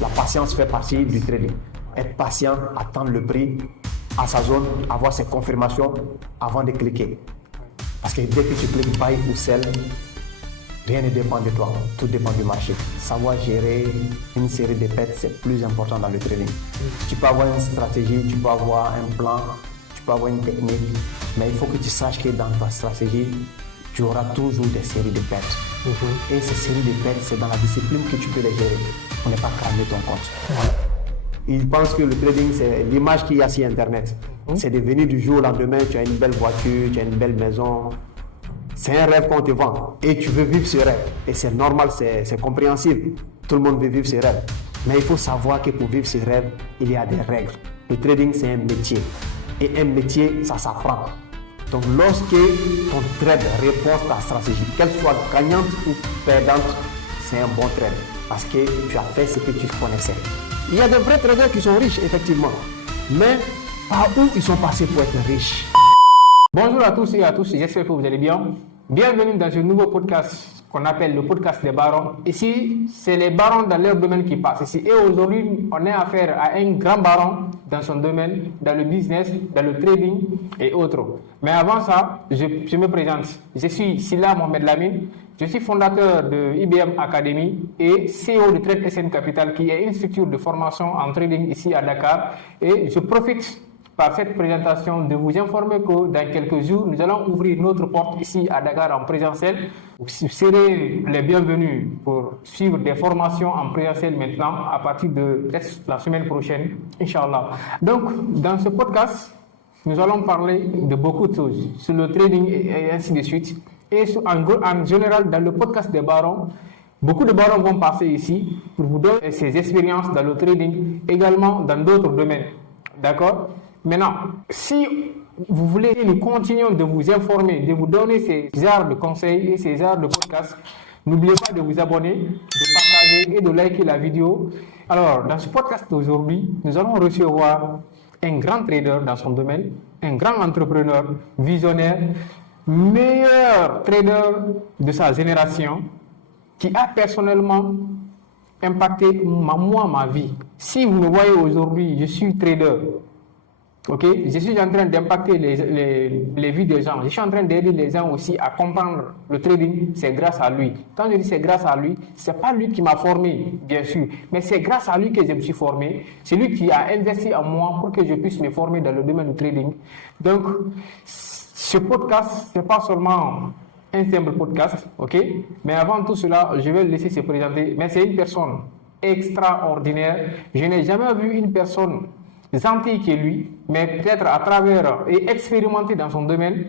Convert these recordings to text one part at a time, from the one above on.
La patience fait partie du trading. Être patient, attendre le prix à sa zone, avoir ses confirmations avant de cliquer. Parce que dès que tu cliques buy ou sell, rien ne dépend de toi, tout dépend du marché. Savoir gérer une série de bêtes, c'est plus important dans le trading. Tu peux avoir une stratégie, tu peux avoir un plan, tu peux avoir une technique, mais il faut que tu saches que dans ta stratégie, tu auras toujours des séries de bêtes. Et ces séries de bêtes, c'est dans la discipline que tu peux les gérer pour ne pas cramer ton compte. Ils pensent que le trading, c'est l'image qu'il y a sur Internet. C'est devenu du jour au lendemain, tu as une belle voiture, tu as une belle maison. C'est un rêve qu'on te vend et tu veux vivre ce rêve. Et c'est normal, c'est compréhensible. Tout le monde veut vivre ce rêve. Mais il faut savoir que pour vivre ce rêve, il y a des règles. Le trading, c'est un métier. Et un métier, ça s'apprend. Donc lorsque ton trade répond à ta stratégie, qu'elle soit gagnante ou perdante, c'est un bon trade. Parce que tu as fait ce que tu connaissais. Il y a de vrais traders qui sont riches, effectivement. Mais par où ils sont passés pour être riches? Bonjour à tous et à tous, j'espère que vous allez bien. Bienvenue dans ce nouveau podcast qu'on appelle le podcast des barons. Ici, c'est les barons dans leur domaine qui passent ici. Et aujourd'hui, on est affaire à un grand baron dans son domaine, dans le business, dans le trading et autres. Mais avant ça, je me présente. Je suis Silla Mohamed Lamine. Je suis fondateur de IBM Academy et CEO de Trade SN Capital, qui est une structure de formation en trading ici à Dakar. Et je profite par cette présentation de vous informer que dans quelques jours, nous allons ouvrir notre porte ici à Dakar en présentiel. Vous serez les bienvenus pour suivre des formations en présentiel maintenant à partir de la semaine prochaine, Inch'Allah. Donc, dans ce podcast, nous allons parler de beaucoup de choses sur le trading et ainsi de suite. Et en général, dans le podcast des barons, beaucoup de barons vont passer ici pour vous donner ces expériences dans le trading, également dans d'autres domaines. D'accord? Maintenant, si vous voulez que nous continuions de vous informer, de vous donner ces genres de conseils et ces genres de podcasts, n'oubliez pas de vous abonner, de partager et de liker la vidéo. Alors, dans ce podcast d'aujourd'hui, nous allons recevoir un grand trader dans son domaine, un grand entrepreneur, visionnaire, meilleur trader de sa génération, qui a personnellement impacté ma vie. Si vous me voyez aujourd'hui, je suis trader. Ok, je suis en train d'impacter les vies des gens. Je suis en train d'aider les gens aussi à comprendre le trading. C'est grâce à lui. Quand je dis c'est grâce à lui, c'est pas lui qui m'a formé, bien sûr, mais c'est grâce à lui que je me suis formé. C'est lui qui a investi en moi pour que je puisse me former dans le domaine du trading. Donc, ce podcast, c'est pas seulement un simple podcast, ok? Mais avant tout cela, je vais le laisser se présenter. Mais c'est une personne extraordinaire. Je n'ai jamais vu une personne gentil que lui, mais peut-être à travers et expérimenté dans son domaine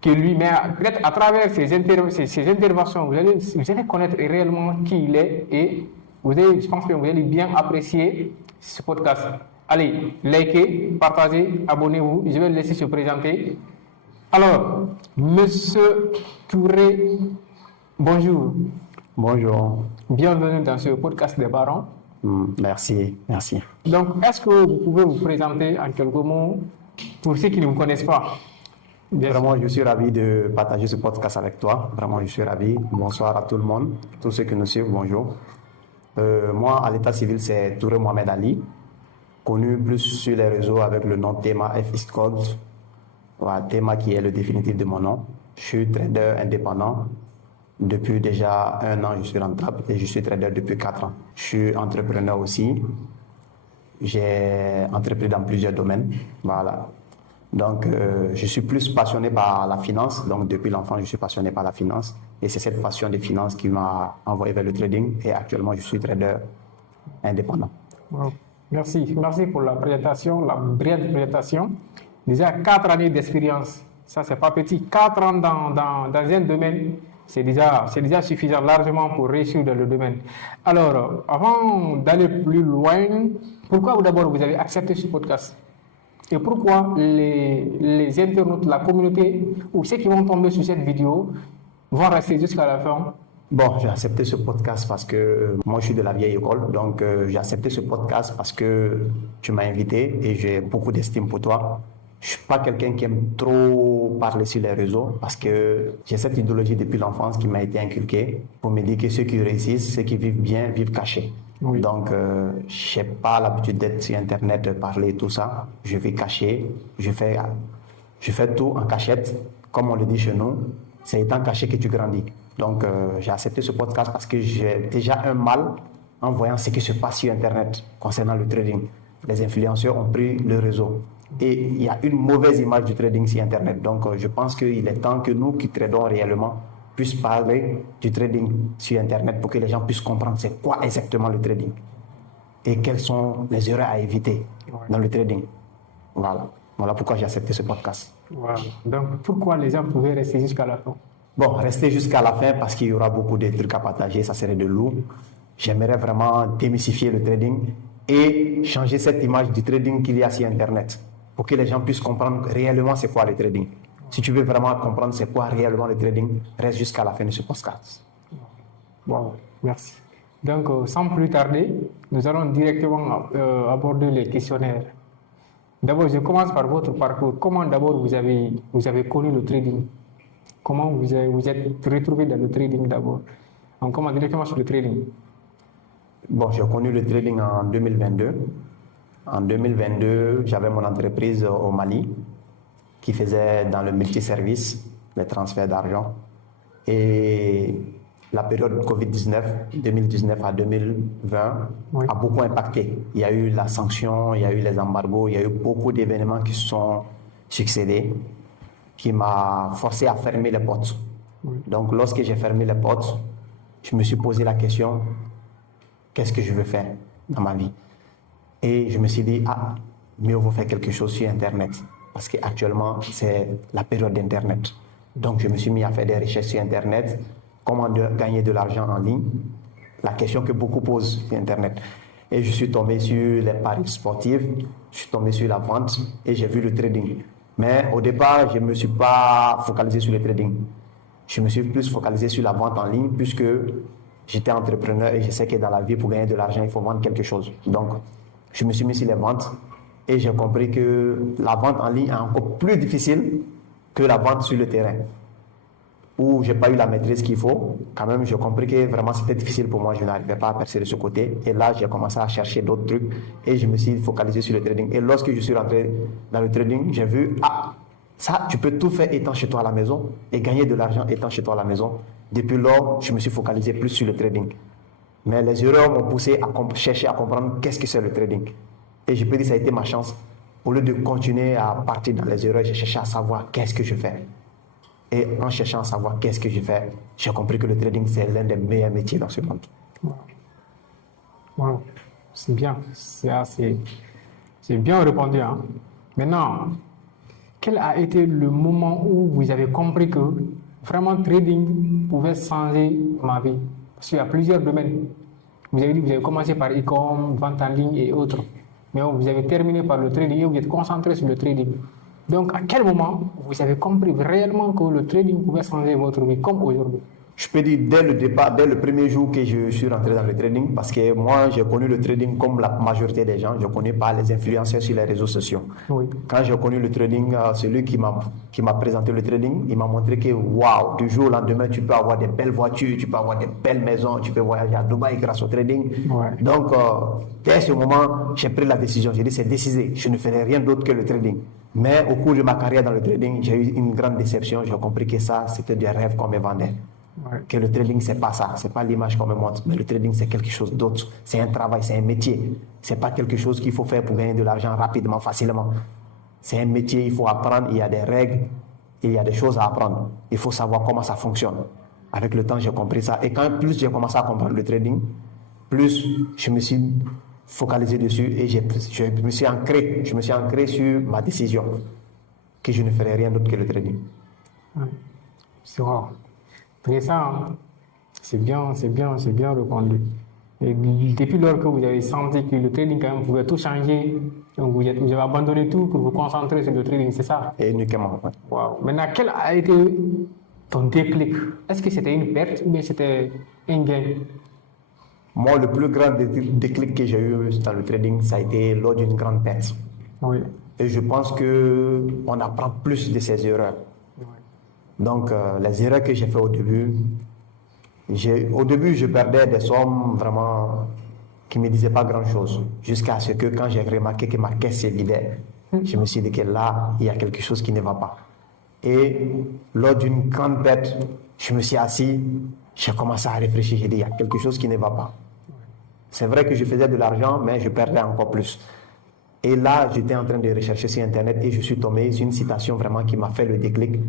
que lui, mais peut-être à travers ses interventions, vous allez connaître réellement qui il est et je pense que vous allez bien apprécier ce podcast. Allez, likez, partagez, abonnez-vous. Je vais le laisser se présenter. Alors, Monsieur Touré, bonjour. Bonjour. Bienvenue dans ce podcast des barons. Merci. Donc, est-ce que vous pouvez vous présenter en quelques mots pour ceux qui ne vous connaissent pas? Vraiment, je suis ravi de partager ce podcast avec toi. Vraiment, je suis ravi. Bonsoir à tout le monde, tous ceux qui nous suivent, bonjour. Moi, à l'état civil, c'est Touré Mohamed Ali, connu plus sur les réseaux avec le nom Tema FX Code. Voilà, Tema qui est le définitif de mon nom. Je suis trader indépendant. Depuis déjà 1 an, je suis rentable et je suis trader depuis 4 ans. Je suis entrepreneur aussi. J'ai entrepris dans plusieurs domaines. Voilà. Donc, je suis plus passionné par la finance. Donc, depuis l'enfant, je suis passionné par la finance. Et c'est cette passion des finances qui m'a envoyé vers le trading. Et actuellement, je suis trader indépendant. Wow. Merci pour la présentation, la brillante présentation. Déjà 4 années d'expérience. Ça, c'est pas petit. 4 ans dans un domaine. C'est déjà suffisant largement pour réussir dans le domaine. Alors, avant d'aller plus loin, pourquoi d'abord vous avez accepté ce podcast? Et pourquoi les internautes, la communauté ou ceux qui vont tomber sur cette vidéo vont rester jusqu'à la fin? Bon, j'ai accepté ce podcast parce que moi je suis de la vieille école, donc j'ai accepté ce podcast parce que tu m'as invité et j'ai beaucoup d'estime pour toi. Je ne suis pas quelqu'un qui aime trop parler sur les réseaux parce que j'ai cette idéologie depuis l'enfance qui m'a été inculquée pour me dire que ceux qui réussissent, ceux qui vivent bien, vivent cachés. Oui. Donc, je n'ai pas l'habitude d'être sur Internet, de parler tout ça. Je vais cacher, je fais tout en cachette. Comme on le dit chez nous, c'est étant caché que tu grandis. Donc, j'ai accepté ce podcast parce que j'ai déjà un mal en voyant ce qui se passe sur Internet concernant le trading. Les influenceurs ont pris le réseau. Et il y a une mauvaise image du trading sur Internet. Donc, je pense qu'il est temps que nous qui tradons réellement puissions parler du trading sur Internet pour que les gens puissent comprendre c'est quoi exactement le trading et quelles sont les erreurs à éviter dans le trading. Voilà pourquoi j'ai accepté ce podcast. Voilà. Donc, pourquoi les gens pouvaient rester jusqu'à la fin? Bon, rester jusqu'à la fin parce qu'il y aura beaucoup de trucs à partager, ça serait de lourd. J'aimerais vraiment démystifier le trading et changer cette image du trading qu'il y a sur Internet pour que les gens puissent comprendre réellement c'est quoi le trading. Si tu veux vraiment comprendre c'est quoi réellement le trading, reste jusqu'à la fin de ce podcast. Bon, merci. Donc, sans plus tarder, nous allons directement aborder les questionnaires. D'abord, je commence par votre parcours. Comment d'abord vous avez connu le trading? Comment vous êtes retrouvé dans le trading d'abord? On commence directement sur le trading. Bon, j'ai connu le trading en 2022. En 2022, j'avais mon entreprise au Mali qui faisait dans le multiservice, les transferts d'argent. Et la période Covid-19, 2019 à 2020, a beaucoup impacté. Il y a eu la sanction, il y a eu les embargos, il y a eu beaucoup d'événements qui se sont succédés, qui m'a forcé à fermer les portes. Donc, lorsque j'ai fermé les portes, je me suis posé la question, qu'est-ce que je veux faire dans ma vie? Et je me suis dit, mieux vaut faire quelque chose sur Internet. Parce qu'actuellement, c'est la période d'Internet. Donc, je me suis mis à faire des recherches sur Internet. Comment gagner de l'argent en ligne? La question que beaucoup posent sur Internet. Et je suis tombé sur les paris sportifs, je suis tombé sur la vente et j'ai vu le trading. Mais au départ, je ne me suis pas focalisé sur le trading. Je me suis plus focalisé sur la vente en ligne puisque j'étais entrepreneur et je sais que dans la vie, pour gagner de l'argent, il faut vendre quelque chose. Donc, je me suis mis sur les ventes et j'ai compris que la vente en ligne est encore plus difficile que la vente sur le terrain. Où je n'ai pas eu la maîtrise qu'il faut, quand même, j'ai compris que vraiment c'était difficile pour moi, je n'arrivais pas à percer de ce côté. Et là, j'ai commencé à chercher d'autres trucs et je me suis focalisé sur le trading. Et lorsque je suis rentré dans le trading, j'ai vu, ça, tu peux tout faire étant chez toi à la maison et gagner de l'argent étant chez toi à la maison. Depuis lors, je me suis focalisé plus sur le trading. Mais les erreurs m'ont poussé à chercher à comprendre qu'est-ce que c'est le trading. Et je peux dire que ça a été ma chance. Au lieu de continuer à partir dans les erreurs, j'ai cherché à savoir qu'est-ce que je fais. Et en cherchant à savoir qu'est-ce que je fais, j'ai compris que le trading, c'est l'un des meilleurs métiers dans ce monde. Wow. C'est bien. C'est bien répondu. Hein? Maintenant, quel a été le moment où vous avez compris que vraiment le trading pouvait changer ma vie? Parce qu'il y a plusieurs domaines. Vous avez dit que vous avez commencé par e-com, vente en ligne et autres. Mais vous avez terminé par le trading et vous êtes concentré sur le trading. Donc, à quel moment vous avez compris réellement que le trading pouvait changer votre vie comme aujourd'hui? Je peux dire dès le départ, dès le premier jour que je suis rentré dans le trading, parce que moi, j'ai connu le trading comme la majorité des gens. Je ne connais pas les influenceurs sur les réseaux sociaux. Oui. Quand j'ai connu le trading, celui qui m'a présenté le trading, il m'a montré que, waouh, du jour au lendemain, tu peux avoir des belles voitures, tu peux avoir des belles maisons, tu peux voyager à Dubaï grâce au trading. Ouais. Donc, dès ce moment, j'ai pris la décision. J'ai dit, c'est décidé, je ne ferai rien d'autre que le trading. Mais au cours de ma carrière dans le trading, j'ai eu une grande déception. J'ai compris que ça, c'était des rêves qu'on me vendait. Ouais. Que le trading, c'est pas ça, c'est pas l'image qu'on me montre, mais le trading, c'est quelque chose d'autre. C'est un travail, c'est un métier. C'est pas quelque chose qu'il faut faire pour gagner de l'argent rapidement, facilement. C'est un métier, il faut apprendre, il y a des règles, il y a des choses à apprendre. Il faut savoir comment ça fonctionne. Avec le temps, j'ai compris ça. Et quand plus j'ai commencé à comprendre le trading, plus je me suis focalisé dessus et je me suis ancré sur ma décision que je ne ferai rien d'autre que le trading. Ouais. C'est rare. Et ça, c'est bien répondu. Et depuis lors que vous avez senti que le trading quand même pouvait tout changer, donc vous avez abandonné tout pour vous concentrer sur le trading, c'est ça? Et uniquement, oui. Wow. Maintenant, quel a été ton déclic? Est-ce que c'était une perte ou bien c'était un gain? Moi, le plus grand déclic que j'ai eu dans le trading, ça a été lors d'une grande perte. Oui. Et je pense qu'on apprend plus de ces erreurs. Donc, les erreurs que j'ai faites au début, je perdais des sommes vraiment qui ne me disaient pas grand-chose. Jusqu'à ce que quand j'ai remarqué que ma caisse se vidait, je me suis dit que là, il y a quelque chose qui ne va pas. Et lors d'une grande perte, je me suis assis, j'ai commencé à réfléchir, j'ai dit, il y a quelque chose qui ne va pas. C'est vrai que je faisais de l'argent, mais je perdais encore plus. Et là, j'étais en train de rechercher sur Internet et je suis tombé sur une citation vraiment qui m'a fait le déclic,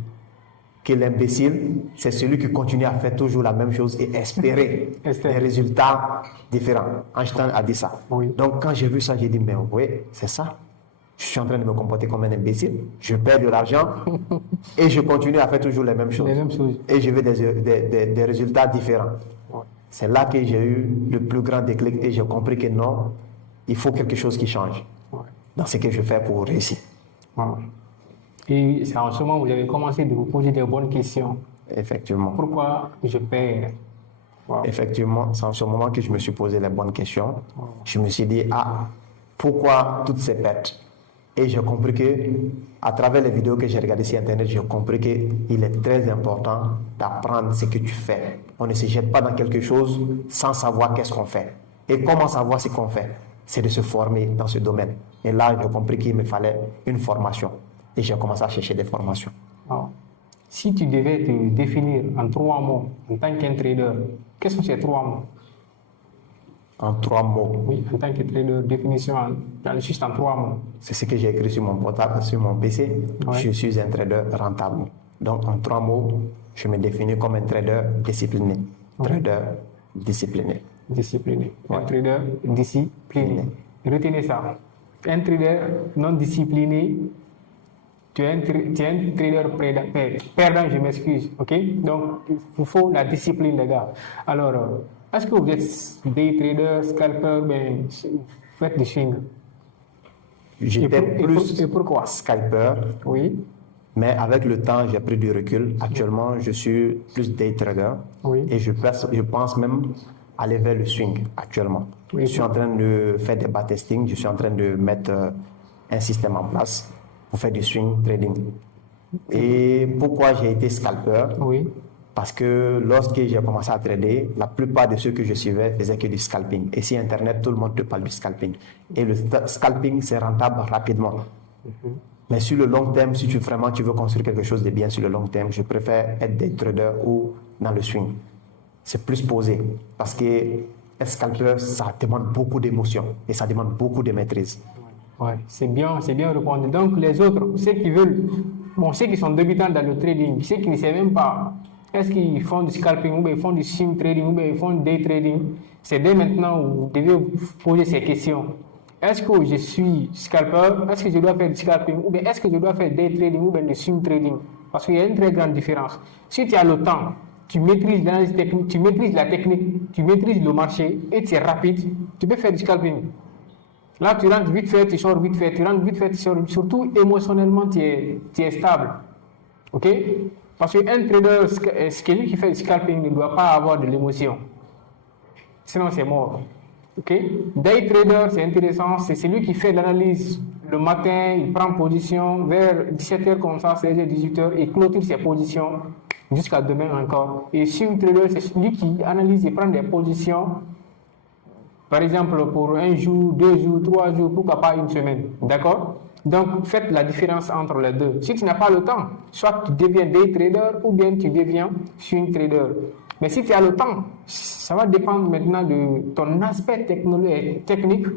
que l'imbécile, c'est celui qui continue à faire toujours la même chose et espérer des résultats différents. Einstein a dit ça. Oui. Donc quand j'ai vu ça, j'ai dit, mais oui, c'est ça. Je suis en train de me comporter comme un imbécile. Je perds de l'argent et je continue à faire toujours les mêmes choses. Et je veux des résultats différents. Ouais. C'est là que j'ai eu le plus grand déclic et j'ai compris que non, il faut quelque chose qui change dans ce que je fais pour réussir. Voilà. Et c'est en ce moment où vous avez commencé de vous poser des bonnes questions. Effectivement. Pourquoi je perds? Wow. Effectivement, c'est en ce moment que je me suis posé les bonnes questions. Je me suis dit, pourquoi toutes ces pertes? Et j'ai compris que, à travers les vidéos que j'ai regardées sur Internet, j'ai compris qu'il est très important d'apprendre ce que tu fais. On ne se jette pas dans quelque chose sans savoir qu'est-ce qu'on fait. Et comment savoir ce qu'on fait? C'est de se former dans ce domaine. Et là, j'ai compris qu'il me fallait une formation. Et j'ai commencé à chercher des formations. Alors, si tu devais te définir en 3 mots en tant qu'un trader, quels sont ces 3 mots? En 3 mots. Oui, en tant que trader, définition juste en 3 mots. C'est ce que j'ai écrit sur mon portable, sur mon PC. Ouais. Je suis un trader rentable. Donc, en 3 mots, je me définis comme un trader discipliné. Trader discipliné. Discipliné. Ouais. Un trader discipliné. Retenez ça. Un trader non discipliné, tu es un trader perdant, je m'excuse. Ok? Donc, il vous faut la discipline, les gars. Alors, est-ce que vous êtes day trader, scalper, faites du swing? J'étais plus et pourquoi? Scalper. Oui. Mais avec le temps, j'ai pris du recul. Actuellement, je suis plus day trader. Oui. Et je pense même aller vers le swing actuellement. Oui. Je suis en train de faire des backtesting. Je suis en train de mettre un système en place pour faire du swing trading. Et pourquoi j'ai été scalper? Oui. Parce que lorsque j'ai commencé à trader, la plupart de ceux que je suivais faisaient que du scalping. Et sur Internet, tout le monde te parle du scalping. Et le scalping, c'est rentable rapidement. Mais sur le long terme, si tu veux construire quelque chose de bien sur le long terme, je préfère être des traders ou dans le swing. C'est plus posé. Parce que être scalper, ça demande beaucoup d'émotion et ça demande beaucoup de maîtrise. Ouais, c'est bien répondu. Donc les autres, ceux qui veulent, ceux qui sont débutants dans le trading, ceux qui ne savent même pas, est-ce qu'ils font du scalping ou bien ils font du swing trading ou bien ils font du day trading, c'est dès maintenant où vous devez vous poser ces questions. Est-ce que je suis scalper? Est-ce que je dois faire du scalping? Ou bien est-ce que je dois faire day trading ou bien du swing trading? Parce qu'il y a une très grande différence. Si tu as le temps, tu maîtrises l'analyse technique, tu maîtrises la technique, tu maîtrises le marché et tu es rapide, tu peux faire du scalping. Là, tu rentres vite fait, tu sors vite fait, tu rentres vite fait, tu sors vite. Surtout émotionnellement, tu es stable. OK? Parce qu'un trader, celui qui fait du scalping ne doit pas avoir de l'émotion. Sinon, c'est mort. OK? Day trader, c'est intéressant. C'est celui qui fait l'analyse le matin, il prend position vers 17h comme ça, 16h, 18h, et clôture ses positions jusqu'à demain encore. Et swing trader, c'est celui qui analyse et prend des positions, par exemple, pour 1 jour, 2 jours, 3 jours, pourquoi pas une semaine. D'accord? Donc, faites la différence entre les deux. Si tu n'as pas le temps, soit tu deviens day trader ou bien tu deviens swing trader. Mais si tu as le temps, ça va dépendre maintenant de ton aspect technique,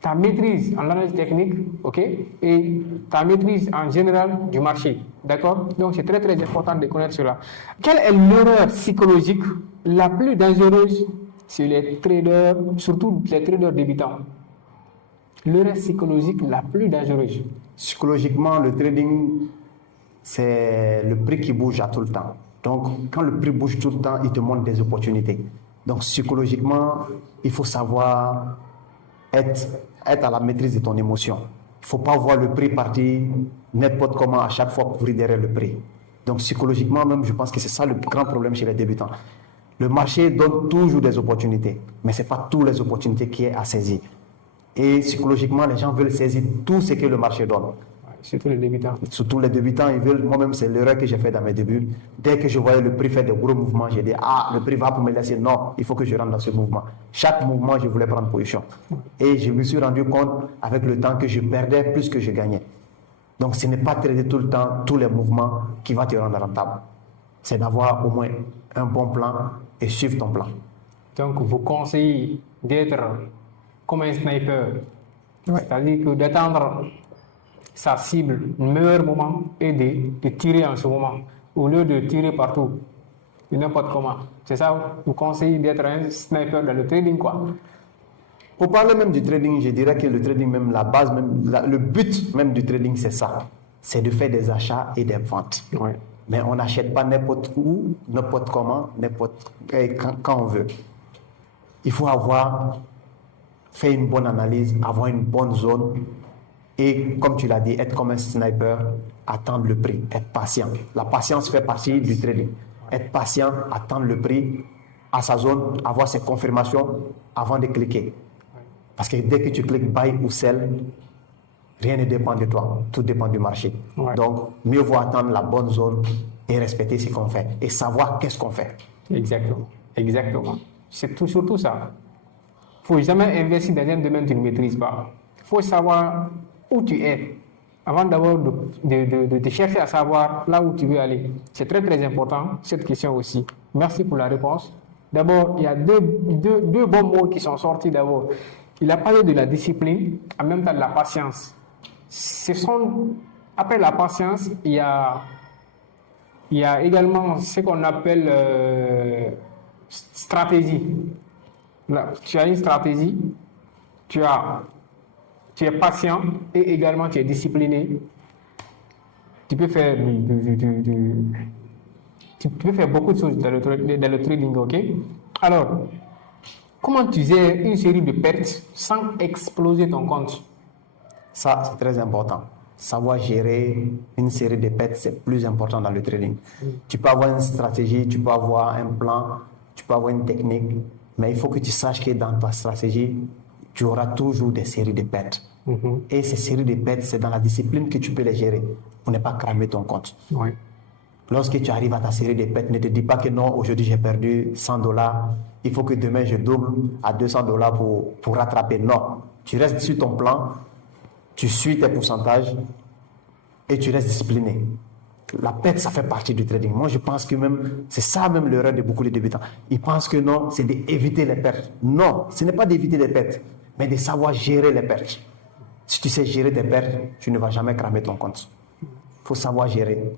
ta maîtrise en analyse technique, ok, et ta maîtrise en général du marché. D'accord? Donc, c'est très très important de connaître cela. Quelle est l'erreur psychologique la plus dangereuse sur les traders, surtout les traders débutants? L'erreur psychologique la plus dangereuse. Psychologiquement, le trading, c'est le prix qui bouge à tout le temps. Donc, quand le prix bouge tout le temps, il te montre des opportunités. Donc, psychologiquement, il faut savoir être à la maîtrise de ton émotion. Il ne faut pas voir le prix partir n'importe comment à chaque fois courir derrière le prix. Donc, psychologiquement même, je pense que c'est ça le grand problème chez les débutants. Le marché donne toujours des opportunités, mais ce n'est pas toutes les opportunités qui est à saisir. Et psychologiquement, les gens veulent saisir tout ce que le marché donne. surtout les débutants. Surtout les débutants, ils veulent, moi-même c'est l'erreur que j'ai fait dans mes débuts. Dès que je voyais le prix faire des gros mouvements, j'ai dit, le prix va pour me laisser. Non, il faut que je rentre dans ce mouvement. Chaque mouvement, je voulais prendre position. Et je me suis rendu compte avec le temps que je perdais plus que je gagnais. Donc ce n'est pas traiter tout le temps tous les mouvements qui vont te rendre rentable. C'est d'avoir au moins un bon plan et suivre ton plan. Donc vous conseillez d'être comme un sniper. Ouais. C'est-à-dire que d'attendre sa cible au meilleur moment et de tirer en ce moment, au lieu de tirer partout, de n'importe comment. C'est ça, vous conseillez d'être un sniper dans le trading, quoi. Pour parler même du trading, je dirais que le trading, même la base, même le but même du trading, c'est ça. C'est de faire des achats et des ventes. Ouais. Mais on n'achète pas n'importe où, n'importe comment, quand on veut. Il faut faire une bonne analyse, avoir une bonne zone et, comme tu l'as dit, être comme un sniper, attendre le prix, être patient. La patience fait partie du trading. Être patient, attendre le prix à sa zone, avoir ses confirmations avant de cliquer. Parce que dès que tu cliques buy ou sell, rien ne dépend de toi, tout dépend du marché. Ouais. Donc, mieux vaut attendre la bonne zone et respecter ce qu'on fait et savoir qu'est-ce qu'on fait. Exactement, exactement. C'est surtout ça. Il ne faut jamais investir dans un domaine que tu ne maîtrises pas. Il faut savoir où tu es avant d'abord de chercher à savoir là où tu veux aller. C'est très très important, cette question aussi. Merci pour la réponse. D'abord, il y a deux bons mots qui sont sortis d'abord. Il a parlé de la discipline, en même temps de la patience. Après la patience, il y a également ce qu'on appelle stratégie. Là, tu as une stratégie, tu es patient et également tu es discipliné. Tu peux faire beaucoup de choses dans le trading, ok? Alors, comment tu gères une série de pertes sans exploser ton compte? Ça, c'est très important. Savoir gérer une série de pertes, c'est plus important dans le trading. Tu peux avoir une stratégie, tu peux avoir un plan, tu peux avoir une technique, mais il faut que tu saches que dans ta stratégie, tu auras toujours des séries de pertes. Et ces séries de pertes, c'est dans la discipline que tu peux les gérer pour ne pas cramer ton compte. Oui. Lorsque tu arrives à ta série de pertes, ne te dis pas que non, aujourd'hui j'ai perdu $100, il faut que demain je double à $200 pour rattraper. Non, tu restes sur ton plan, tu suis tes pourcentages et tu restes discipliné. La perte, ça fait partie du trading. Moi, je pense que même, c'est ça même l'erreur de beaucoup de débutants. Ils pensent que non, c'est d'éviter les pertes. Non, ce n'est pas d'éviter les pertes, mais de savoir gérer les pertes. Si tu sais gérer tes pertes, tu ne vas jamais cramer ton compte. Il faut savoir gérer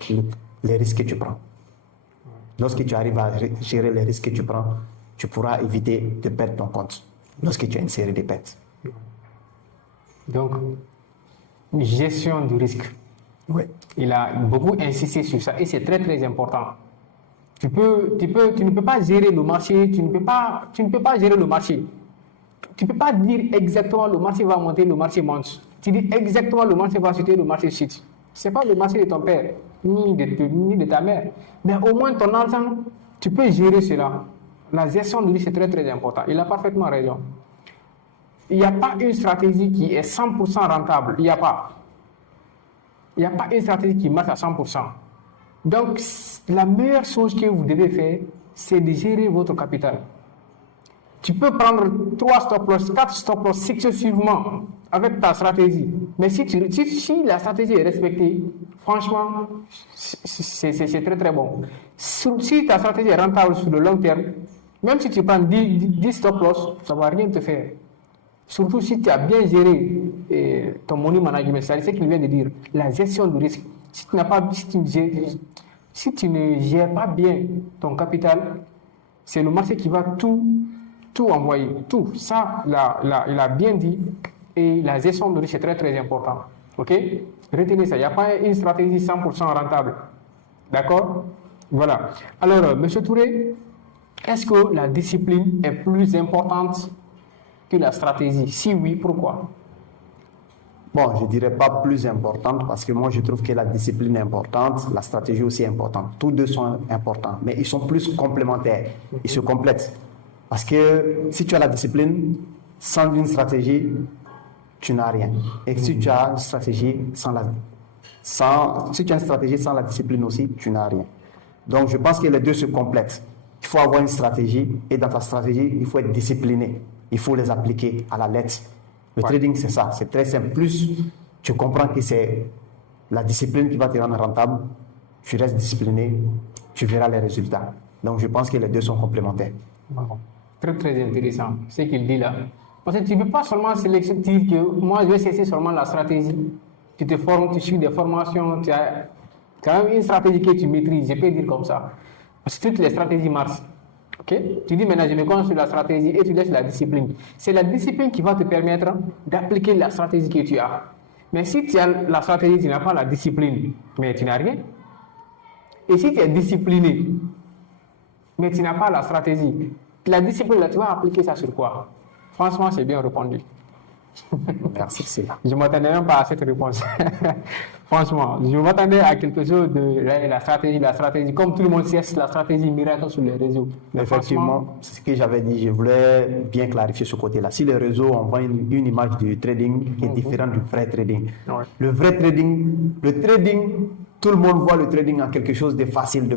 les risques que tu prends. Lorsque tu arrives à gérer les risques que tu prends, tu pourras éviter de perdre ton compte lorsque tu as une série de pertes. Donc, une gestion du risque. Oui. Il a beaucoup insisté sur ça et c'est très très important. Tu ne peux pas gérer le marché, tu ne peux pas gérer le marché. Tu ne peux pas dire exactement le marché va monter, le marché monte. Tu dis exactement le marché va chuter, le marché chute. Ce n'est pas le marché de ton père, ni de ta mère. Mais au moins ton argent, tu peux gérer cela. La gestion du risque est très très important. Il a parfaitement raison. Il n'y a pas une stratégie qui est 100% rentable. Il n'y a pas. Il n'y a pas une stratégie qui marche à 100%. Donc, la meilleure chose que vous devez faire, c'est de gérer votre capital. Tu peux prendre 3 stop-loss, 4 stop-loss successivement avec ta stratégie. Mais si la stratégie est respectée, franchement, c'est très très bon. Si ta stratégie est rentable sur le long terme, même si tu prends 10 stop-loss, ça ne va rien te faire. Surtout si tu as bien géré ton money management, c'est ce qu'il vient de dire, la gestion du risque. Si tu ne gères pas bien ton capital, c'est le marché qui va tout envoyer, tout. Ça, il a bien dit, et la gestion du risque est très très important. Ok? Retenez ça, il n'y a pas une stratégie 100% rentable. D'accord? Voilà. Alors, M. Touré, est-ce que la discipline est plus importante que la stratégie? Si oui, pourquoi? Bon, je ne dirais pas plus importante parce que moi je trouve que la discipline est importante, la stratégie aussi est importante. Tous deux sont importants, mais ils sont plus complémentaires. Ils se complètent. Parce que si tu as la discipline, sans une stratégie, tu n'as rien. Et si tu as une stratégie, sans Si tu as une stratégie sans la discipline aussi, tu n'as rien. Donc, je pense que les deux se complètent. Il faut avoir une stratégie et dans ta stratégie, il faut être discipliné. Il faut les appliquer à la lettre. Le trading, c'est ça. C'est très simple. Plus tu comprends que c'est la discipline qui va te rendre rentable, tu restes discipliné, tu verras les résultats. Donc, je pense que les deux sont complémentaires. Wow. Très, très intéressant ce qu'il dit là. Parce que tu ne peux pas seulement sélectionner que moi, je vais cesser seulement la stratégie. Tu te formes, tu suis des formations, tu as quand même une stratégie que tu maîtrises, je peux dire comme ça. Parce que toutes les stratégies marchent. Okay? Tu dis maintenant, je me concentre sur la stratégie et tu laisses la discipline. C'est la discipline qui va te permettre d'appliquer la stratégie que tu as. Mais si tu as la stratégie, tu n'as pas la discipline, mais tu n'as rien. Et si tu es discipliné, mais tu n'as pas la stratégie, la discipline, là, tu vas appliquer ça sur quoi? Franchement, c'est bien répondu. Merci, c'est là. Je ne m'attendais même pas à cette réponse. Franchement, je m'attendais à quelque chose de la stratégie. Comme tout le monde sait, c'est la stratégie miracle sur les réseaux. Mais effectivement, c'est ce que j'avais dit. Je voulais bien clarifier ce côté-là. Si les réseaux envoient une image du trading qui est différente du vrai trading. Ouais. Le vrai trading, tout le monde voit le trading en quelque chose de facile.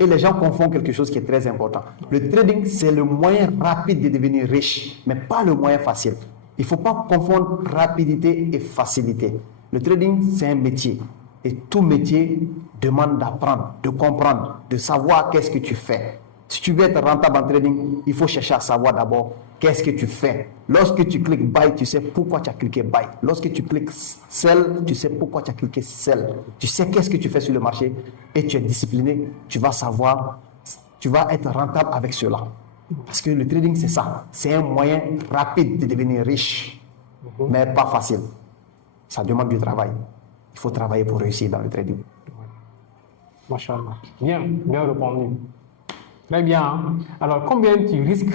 Et les gens confondent quelque chose qui est très important. Le trading, c'est le moyen rapide de devenir riche, mais pas le moyen facile. Il ne faut pas confondre rapidité et facilité. Le trading, c'est un métier. Et tout métier demande d'apprendre, de comprendre, de savoir qu'est-ce que tu fais. Si tu veux être rentable en trading, il faut chercher à savoir d'abord qu'est-ce que tu fais. Lorsque tu cliques buy, tu sais pourquoi tu as cliqué buy. Lorsque tu cliques sell, tu sais pourquoi tu as cliqué sell. Tu sais qu'est-ce que tu fais sur le marché et tu es discipliné. Tu vas savoir, tu vas être rentable avec cela. Parce que le trading, c'est ça. C'est un moyen rapide de devenir riche, mais pas facile. Ça demande du travail. Il faut travailler pour réussir dans le trading. Machallah. Bien répondu. Très bien. Alors, combien tu risques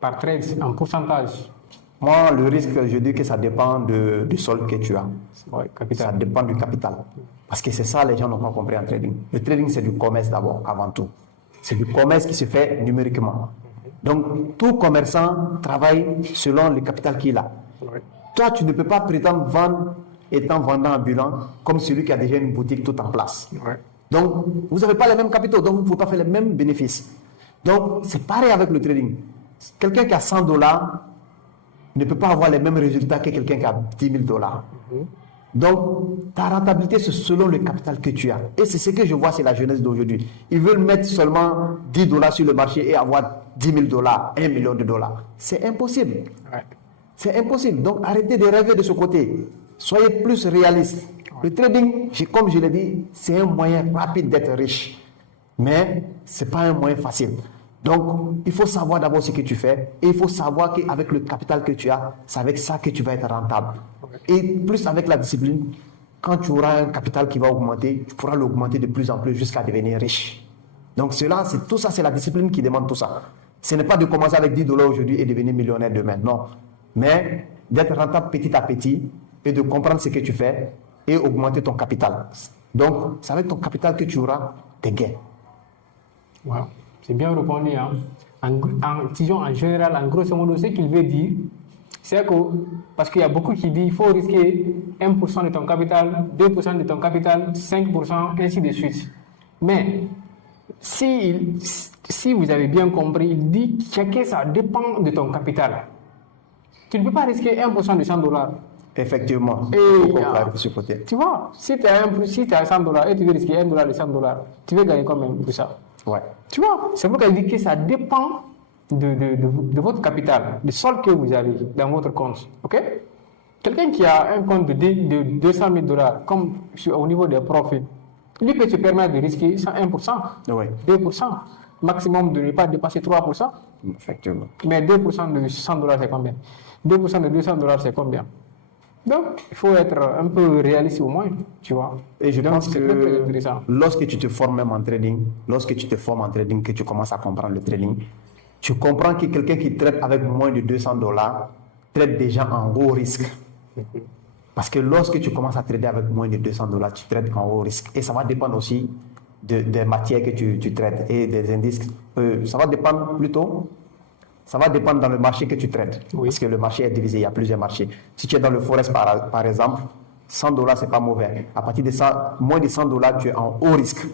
par trade en pourcentage? Moi, le risque, je dis que ça dépend du solde que tu as. Ouais, Ça dépend du capital. Parce que c'est ça, les gens n'ont pas compris en trading. Le trading, c'est du commerce d'abord, avant tout. C'est du commerce qui se fait numériquement. Donc, tout commerçant travaille selon le capital qu'il a. Ouais. Toi, tu ne peux pas prétendre vendre étant vendant ambulant comme celui qui a déjà une boutique toute en place. Ouais. Donc, vous n'avez pas les mêmes capitaux, donc vous ne pouvez pas faire les mêmes bénéfices. Donc, c'est pareil avec le trading. Quelqu'un qui a $100 ne peut pas avoir les mêmes résultats que quelqu'un qui a $10,000. Donc, ta rentabilité, c'est selon le capital que tu as. Et c'est ce que je vois, c'est la jeunesse d'aujourd'hui. Ils veulent mettre seulement $10 sur le marché et avoir $10,000, $1 million. C'est impossible. Ouais. C'est impossible. Donc, arrêtez de rêver de ce côté. Soyez plus réaliste. Le trading, comme je l'ai dit, c'est un moyen rapide d'être riche. Mais ce n'est pas un moyen facile. Donc, il faut savoir d'abord ce que tu fais. Et il faut savoir qu'avec le capital que tu as, c'est avec ça que tu vas être rentable. Et plus avec la discipline, quand tu auras un capital qui va augmenter, tu pourras l'augmenter de plus en plus jusqu'à devenir riche. Donc, tout ça, c'est la discipline qui demande tout ça. Ce n'est pas de commencer avec $10 aujourd'hui et devenir millionnaire demain. Non. Mais d'être rentable petit à petit et de comprendre ce que tu fais et augmenter ton capital. Donc, c'est avec ton capital que tu auras des gains. Wow. C'est bien répondu. Hein. En général, en grosso modo, ce qu'il veut dire, c'est que, parce qu'il y a beaucoup qui disent qu'il faut risquer 1% de ton capital, 2% de ton capital, 5%, ainsi de suite. Mais, si vous avez bien compris, il dit que ça dépend de ton capital. Tu ne peux pas risquer 1% de $100. Effectivement. Et, ce côté. Tu vois, si tu as $100 et tu veux risquer $1 de $100, tu veux gagner combien pour ça? Ouais. Tu vois, c'est pourquoi il dit que ça dépend de votre capital, du solde que vous avez dans votre compte. Ok? Quelqu'un qui a un compte de $200,000, comme au niveau des profits, lui peut se permettre de risquer 1%, Ouais. 2%, maximum de ne pas dépasser 3%. Effectivement. Mais 2% de $100, c'est combien? 2% de $200, c'est combien? Donc, il faut être un peu réaliste au moins, tu vois. Et je pense c'est que très intéressant. lorsque tu te formes même en trading, que tu commences à comprendre le trading, tu comprends que quelqu'un qui traite avec moins de $200 traite déjà en haut risque. Parce que lorsque tu commences à trader avec moins de $200, tu traites en haut risque. Et ça va dépendre aussi des matières que tu traites et des indices. Ça va dépendre dans le marché que tu traites. Oui. Parce que le marché est divisé, il y a plusieurs marchés. Si tu es dans le forex, par exemple, $100, c'est pas mauvais. À partir de ça, moins de $100, tu es en haut risque.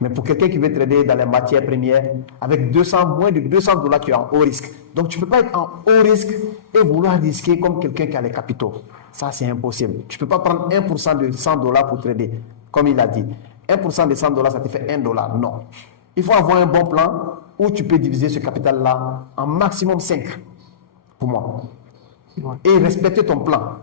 Mais pour quelqu'un qui veut trader dans les matières premières, avec moins de $200, tu es en haut risque. Donc, tu ne peux pas être en haut risque et vouloir risquer comme quelqu'un qui a les capitaux. Ça, c'est impossible. Tu ne peux pas prendre 1% de $100 pour trader, comme il a dit. 1% de $100, ça te fait $1. Non. Il faut avoir un bon plan où tu peux diviser ce capital-là en maximum 5, pour moi. Et respecter ton plan.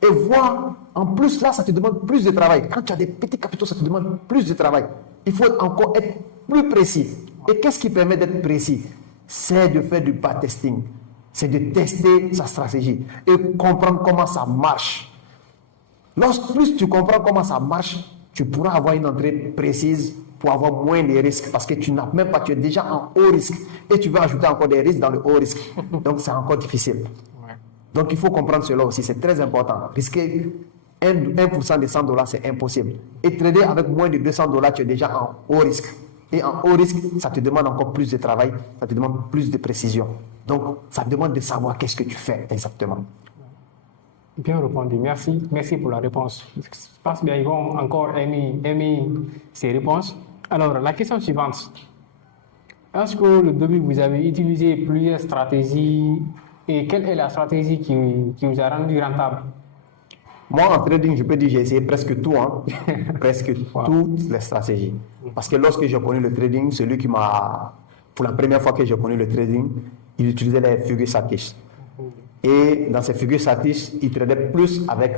Et voir, en plus là, ça te demande plus de travail. Quand tu as des petits capitaux, ça te demande plus de travail. Il faut encore être plus précis. Et qu'est-ce qui permet d'être précis? C'est de faire du backtesting. C'est de tester sa stratégie et comprendre comment ça marche. Plus tu comprends comment ça marche, tu pourras avoir une entrée précise pour avoir moins de risques parce que tu n'as même pas, tu es déjà en haut risque et tu veux ajouter encore des risques dans le haut risque. Donc c'est encore difficile. Donc il faut comprendre cela aussi, c'est très important. Risquer 1% de $100, c'est impossible. Et trader avec moins de $200, tu es déjà en haut risque. Et en haut risque, ça te demande encore plus de travail, ça te demande plus de précision. Donc ça demande de savoir qu'est-ce que tu fais exactement. Bien répondu, merci. Merci pour la réponse. Je pense bien qu'ils vont encore aimer ces réponses. Alors, la question suivante. Est-ce que le début, vous avez utilisé plusieurs stratégies et quelle est la stratégie qui vous a rendu rentable? Moi, en trading, je peux dire que j'ai essayé presque tout, presque toutes les stratégies. Parce que lorsque j'ai connu le trading, celui qui m'a, pour la première fois que j'ai connu le trading, il utilisait les figures Satish. Et dans ces figures Satish, il tradait plus avec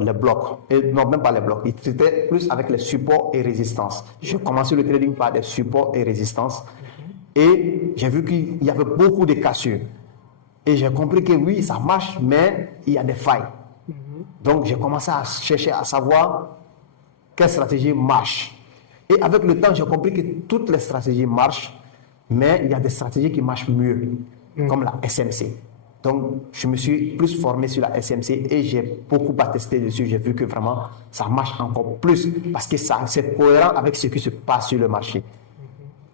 les blocs. Et non, même pas les blocs. Il tradait plus avec les supports et résistances. J'ai commencé le trading par des supports et résistances. Et j'ai vu qu'il y avait beaucoup de cassures. Et j'ai compris que oui, ça marche, mais il y a des failles. Donc, j'ai commencé à chercher à savoir quelle stratégie marche. Et avec le temps, j'ai compris que toutes les stratégies marchent, mais il y a des stratégies qui marchent mieux, comme la SMC. Donc, je me suis plus formé sur la SMC et j'ai beaucoup attesté dessus. J'ai vu que vraiment, ça marche encore plus parce que c'est cohérent avec ce qui se passe sur le marché.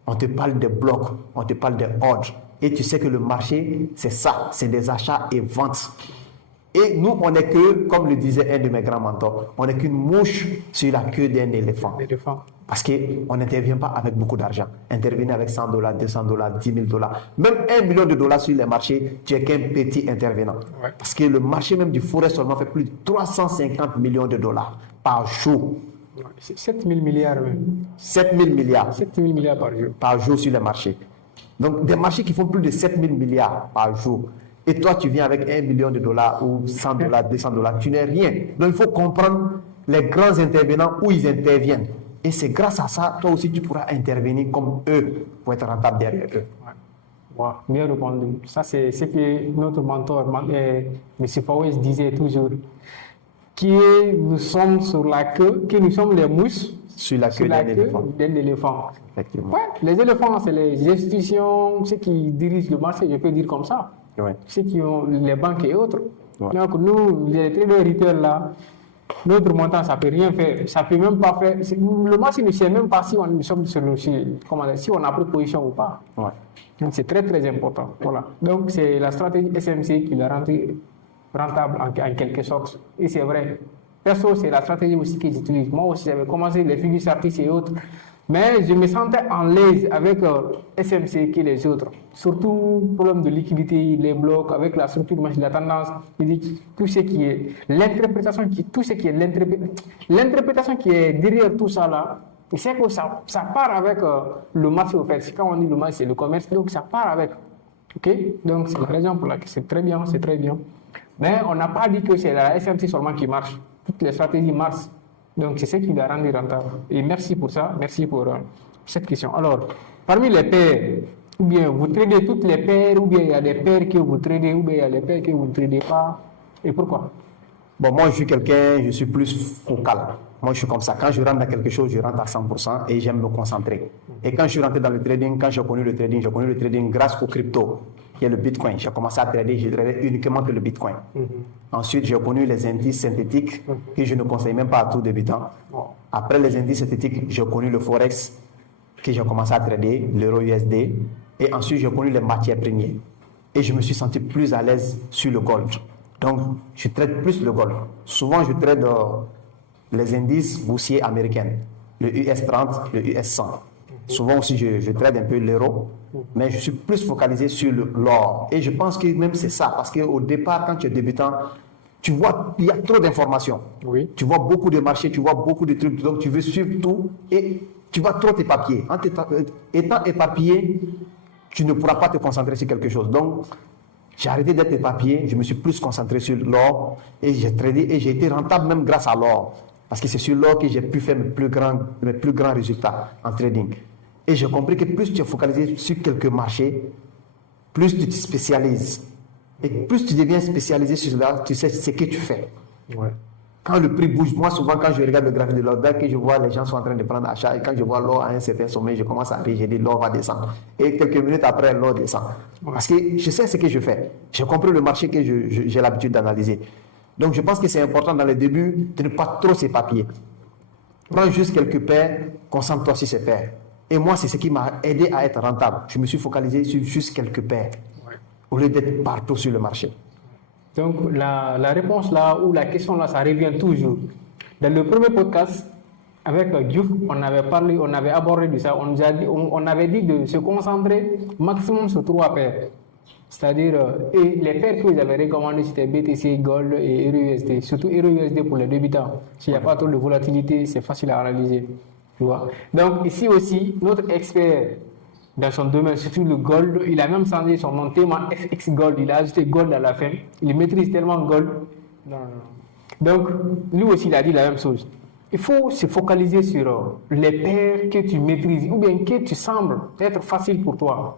On te parle des blocs, on te parle des ordres. Et tu sais que le marché, c'est ça, c'est des achats et ventes. Et nous, on n'est que, comme le disait un de mes grands mentors, on n'est qu'une mouche sur la queue d'un éléphant. Parce qu'on n'intervient pas avec beaucoup d'argent. Intervenir avec $100, $200, $10,000, même $1 million sur les marchés, tu es qu'un petit intervenant. Ouais. Parce que le marché même du Forex seulement fait plus de $350 millions par jour. 7 000 milliards même. 7 000 milliards. 7 000 milliards par jour. Par jour sur les marchés. Donc des marchés qui font plus de 7 000 milliards par jour. Et toi, tu viens avec $1 million ou $100, $200, tu n'es rien. Donc il faut comprendre les grands intervenants où ils interviennent. Et c'est grâce à ça, toi aussi, tu pourras intervenir comme eux pour être rentable derrière eux. Wow, bien répondu. Ça, c'est ce que notre mentor, M. Fawez, disait toujours. Nous sommes sur la queue, que nous sommes les mouches sur la queue d'un éléphant. Ouais, les éléphants, c'est les institutions, ceux qui dirigent le marché, je peux dire comme ça. Ouais. Ceux qui ont les banques et autres. Ouais. Donc nous, les traders retail là, notre montant, ça ne peut rien faire. Ça peut même pas faire. Le marché ne sait même pas si on sommes sur le si on a pris position ou pas. Ouais. Donc c'est très très important. Voilà. Donc c'est la stratégie SMC qui l'a rendu rentable en quelque sorte. Et c'est vrai. Perso, c'est la stratégie aussi que j'utilise. Moi aussi, j'avais commencé les figures artistes et autres. Mais je me sentais en l'aise avec SMC que les autres. Surtout, problème de liquidité, les blocs, avec la structure de la tendance, tout ce qui est l'interprétation, l'interprétation qui est derrière tout ça là, c'est que ça part avec le marché au fait. Quand on dit le marché, c'est le commerce, donc ça part avec. Ok? Donc c'est la raison pour laquelle c'est très bien, c'est très bien. Mais on n'a pas dit que c'est la SMC seulement qui marche. Toutes les stratégies marchent. Donc, c'est ce qui l'a rendu rentable. Et merci pour ça, merci pour cette question. Alors, parmi les paires, ou bien vous tradez toutes les paires, ou bien il y a des paires que vous tradez, ou bien il y a des paires que vous ne tradez pas. Et pourquoi? Bon, moi, je suis plus focal. Moi, je suis comme ça. Quand je rentre dans quelque chose, je rentre à 100% et j'aime me concentrer. Et quand je suis rentré dans le trading, quand j'ai connu le trading grâce au crypto, qui est le Bitcoin. J'ai commencé à trader, je tradais uniquement que le Bitcoin. Ensuite, j'ai connu les indices synthétiques que je ne conseille même pas à tout débutant. Après les indices synthétiques, j'ai connu le Forex que j'ai commencé à trader, l'euro USD. Et ensuite, j'ai connu les matières premières. Et je me suis senti plus à l'aise sur le gold. Donc, je trade plus le gold. Souvent, je trade les indices boursiers américains, le US30, le US100. Souvent aussi, je trade un peu l'euro, mais je suis plus focalisé sur l'or. Et je pense que même c'est ça, parce qu'au départ, quand tu es débutant, tu vois, il y a trop d'informations. Oui. Tu vois beaucoup de marchés, tu vois beaucoup de trucs, donc tu veux suivre tout et tu vas trop t'éparpiller. Étant éparpillé, tu ne pourras pas te concentrer sur quelque chose. Donc, j'ai arrêté d'être éparpillé, je me suis plus concentré sur l'or et j'ai tradé et j'ai été rentable même grâce à l'or. Parce que c'est sur l'or que j'ai pu faire mes plus grands résultats en trading. Et j'ai compris que plus tu es focalisé sur quelques marchés, plus tu te spécialises. Et plus tu deviens spécialisé sur cela, tu sais ce que tu fais. Ouais. Quand le prix bouge, moi souvent quand je regarde le graphique de l'or, dès que je vois les gens sont en train de prendre achat, et quand je vois l'or à un certain sommet, je commence à rire, je dis l'or va descendre. Et quelques minutes après, l'or descend. Parce que je sais ce que je fais. J'ai compris le marché que j'ai l'habitude d'analyser. Donc je pense que c'est important dans le début de ne pas trop s'éparpiller. Prends juste quelques paires, concentre-toi sur ces paires. Et moi, c'est ce qui m'a aidé à être rentable. Je me suis focalisé sur juste quelques paires, au lieu d'être partout sur le marché. Donc, la réponse là, ou la question là, ça revient toujours. Dans le premier podcast, avec Diouf, on avait abordé de ça. On avait dit de se concentrer maximum sur 3 paires. C'est-à-dire, et les paires que vous avez recommandées, c'était BTC, Gold et EURUSD. Surtout EURUSD pour les débutants. S'il n'y a pas trop de volatilité, c'est facile à analyser. Tu vois? Donc, ici aussi, notre expert dans son domaine, surtout le gold, il a même changé son nom tellement FX Gold, il a ajouté gold à la fin, il maîtrise tellement gold. Donc, lui aussi, il a dit la même chose. Il faut se focaliser sur les paires que tu maîtrises ou bien que tu sembles être facile pour toi.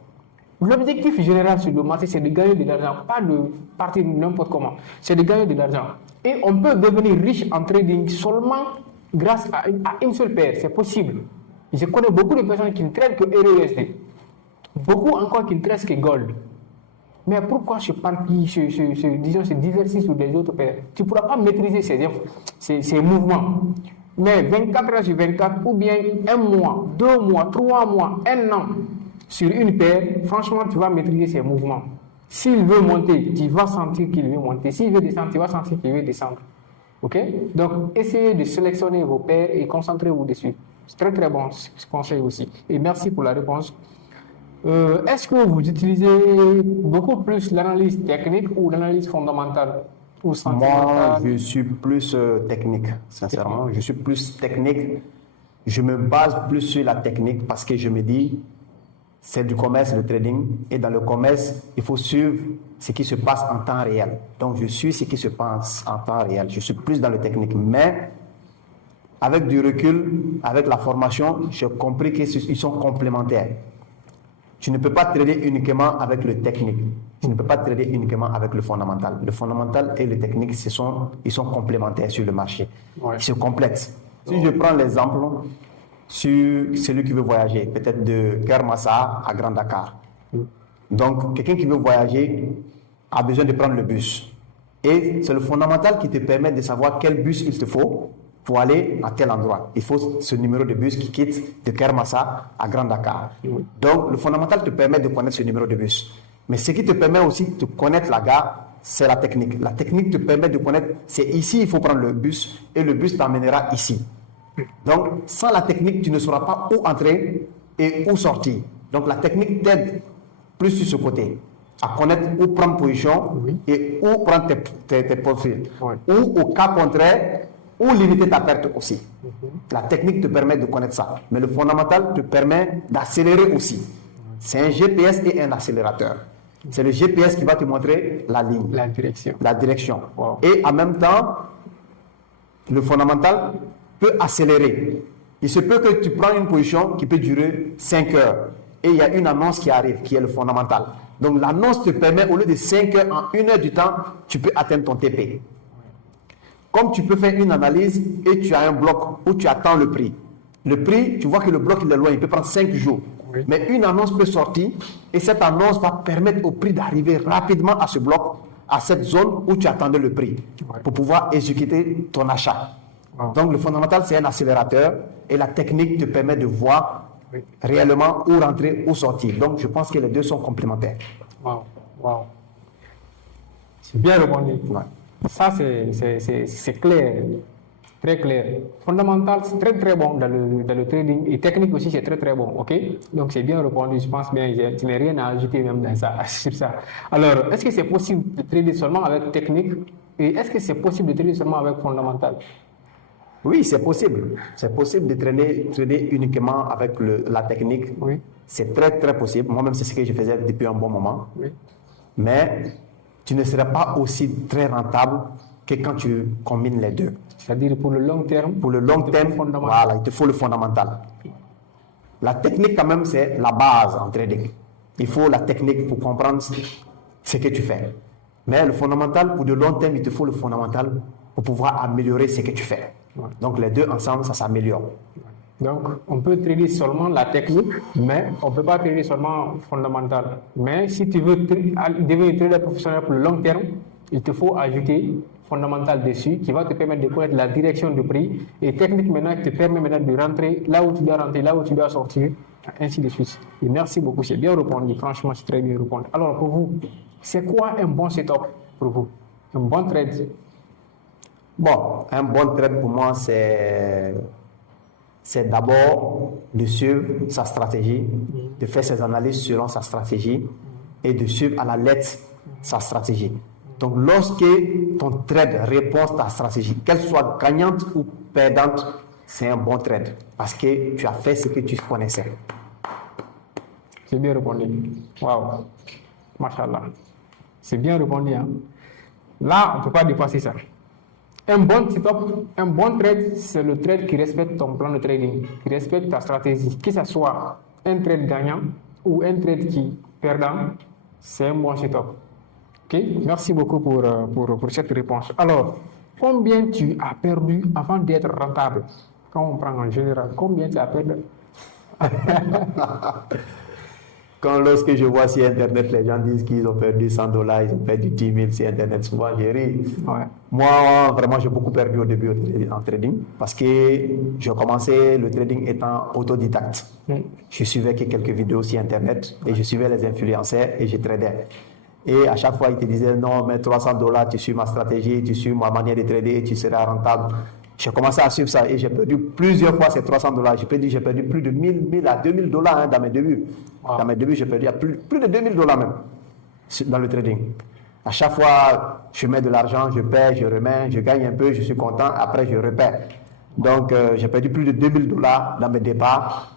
L'objectif général sur le marché, c'est de gagner de l'argent, pas de partir n'importe comment, c'est de gagner de l'argent. Et on peut devenir riche en trading seulement grâce à une seule paire, c'est possible. Je connais beaucoup de personnes qui ne traitent que EURUSD. Beaucoup encore qui ne traitent que Gold. Mais pourquoi se diversifier sur des autres paires? Tu ne pourras pas maîtriser ces mouvements. Mais 24 heures sur 24, ou bien un mois, 2 mois, 3 mois, 1 an sur une paire, franchement, tu vas maîtriser ces mouvements. S'il veut monter, tu vas sentir qu'il veut monter. S'il veut descendre, tu vas sentir qu'il veut descendre. Ok? Donc, essayez de sélectionner vos paires et concentrez-vous dessus. C'est très très bon conseil aussi. Et merci pour la réponse. Est-ce que vous utilisez beaucoup plus l'analyse technique ou l'analyse fondamentale ou sentimentale? Moi, je suis plus technique, sincèrement. Je suis plus technique. Je me base plus sur la technique parce que je me dis, c'est du commerce, le trading. Et dans le commerce, il faut suivre ce qui se passe en temps réel. Donc, je suis ce qui se passe en temps réel. Je suis plus dans le technique. Mais avec du recul, avec la formation, j'ai compris qu'ils sont complémentaires. Tu ne peux pas trader uniquement avec le technique. Tu ne peux pas trader uniquement avec le fondamental. Le fondamental et le technique, ils sont complémentaires sur le marché. Ouais. Ils se complètent. Si je prends l'exemple sur celui qui veut voyager, peut-être de Kermassa à Grand Dakar. Donc, quelqu'un qui veut voyager a besoin de prendre le bus. Et c'est le fondamental qui te permet de savoir quel bus il te faut pour aller à tel endroit. Il faut ce numéro de bus qui quitte de Kermassa à Grand Dakar. Donc, le fondamental te permet de connaître ce numéro de bus. Mais ce qui te permet aussi de connaître la gare, c'est la technique. La technique te permet de connaître, c'est ici il faut prendre le bus et le bus t'emmènera ici. Donc, sans la technique, tu ne sauras pas où entrer et où sortir. Donc, la technique t'aide plus sur ce côté, à connaître où prendre position et où prendre tes profils. Ou au cas contraire, ou limiter ta perte aussi. La technique te permet de connaître ça. Mais le fondamental te permet d'accélérer aussi. C'est un GPS et un accélérateur. C'est le GPS qui va te montrer la ligne. La direction. Wow. Et en même temps, le fondamental peut accélérer. Il se peut que tu prends une position qui peut durer 5 heures. Et il y a une annonce qui arrive, qui est le fondamental. Donc l'annonce te permet, au lieu de 5 heures, en 1 heure du temps, tu peux atteindre ton TP. Comme tu peux faire une analyse et tu as un bloc où tu attends le prix. Le prix, tu vois que le bloc il est loin, il peut prendre 5 jours. Oui. Mais une annonce peut sortir et cette annonce va permettre au prix d'arriver rapidement à ce bloc, à cette zone où tu attendais le prix, pour pouvoir exécuter ton achat. Donc le fondamental, c'est un accélérateur et la technique te permet de voir réellement où rentrer, où sortir. Donc je pense que les deux sont complémentaires. Wow. C'est bien répondu. Ouais. Ça, c'est clair, très clair. Fondamental, c'est très très bon dans le trading et technique aussi, c'est très très bon. Ok? Donc c'est bien répondu, je pense bien. Tu n'as rien à ajouter même dans ça, sur ça. Alors, est-ce que c'est possible de trader seulement avec technique et est-ce que c'est possible de trader seulement avec fondamental? Oui, c'est possible. C'est possible de trader uniquement avec la technique. Oui. C'est très très possible. Moi-même, c'est ce que je faisais depuis un bon moment. Oui. Mais tu ne seras pas aussi très rentable que quand tu combines les deux. C'est-à-dire pour le long terme. Pour le long terme, voilà, il te faut le fondamental. La technique, quand même, c'est la base en trading. Il faut la technique pour comprendre ce que tu fais. Mais le fondamental, pour le long terme, il te faut le fondamental pour pouvoir améliorer ce que tu fais. Ouais. Donc les deux ensemble, ça s'améliore. Donc, on peut trader seulement la technique, mais on ne peut pas trader seulement fondamental. Mais si tu veux devenir trader professionnel pour le long terme, il te faut ajouter fondamental dessus qui va te permettre de connaître la direction du prix et technique maintenant qui te permet maintenant de rentrer là où tu dois rentrer, là où tu dois sortir, ainsi de suite. Et merci beaucoup, c'est bien répondu, franchement c'est très bien répondu. Alors pour vous, c'est quoi un bon setup pour vous? Un bon trade? Bon, un bon trade pour moi, c'est d'abord de suivre sa stratégie, de faire ses analyses selon sa stratégie et de suivre à la lettre sa stratégie. Donc, lorsque ton trade répond à ta stratégie, qu'elle soit gagnante ou perdante, c'est un bon trade parce que tu as fait ce que tu connaissais. C'est bien répondu. Waouh, machallah. C'est bien répondu. Hein? Là, on ne peut pas dépasser ça. Un bon setup, un bon trade, c'est le trade qui respecte ton plan de trading, qui respecte ta stratégie. Que ce soit un trade gagnant ou un trade qui perdant, c'est un bon setup. Ok, merci beaucoup pour cette réponse. Alors, combien tu as perdu avant d'être rentable? Quand on prend en général, combien tu as perdu? Lorsque je vois sur Internet, les gens disent qu'ils ont perdu $100, ils ont perdu 10 000 sur Internet, souvent j'ai ri. Ouais. Moi, vraiment, j'ai beaucoup perdu au début en trading parce que j'ai commencé le trading étant autodidacte. Je suivais quelques vidéos sur Internet et je suivais les influenceurs et je tradais. Et à chaque fois, ils te disaient non, mais $300, tu suis ma stratégie, tu suis ma manière de trader et tu seras rentable. J'ai commencé à suivre ça et j'ai perdu plusieurs fois ces $300. J'ai perdu plus de 1000 à $2000 hein, dans mes débuts. Wow. Dans mes débuts, j'ai perdu plus de $2000 même dans le trading. À chaque fois, je mets de l'argent, je perds, je remets, je gagne un peu, je suis content, après je repère. Donc, j'ai perdu plus de $2000 dans mes départs.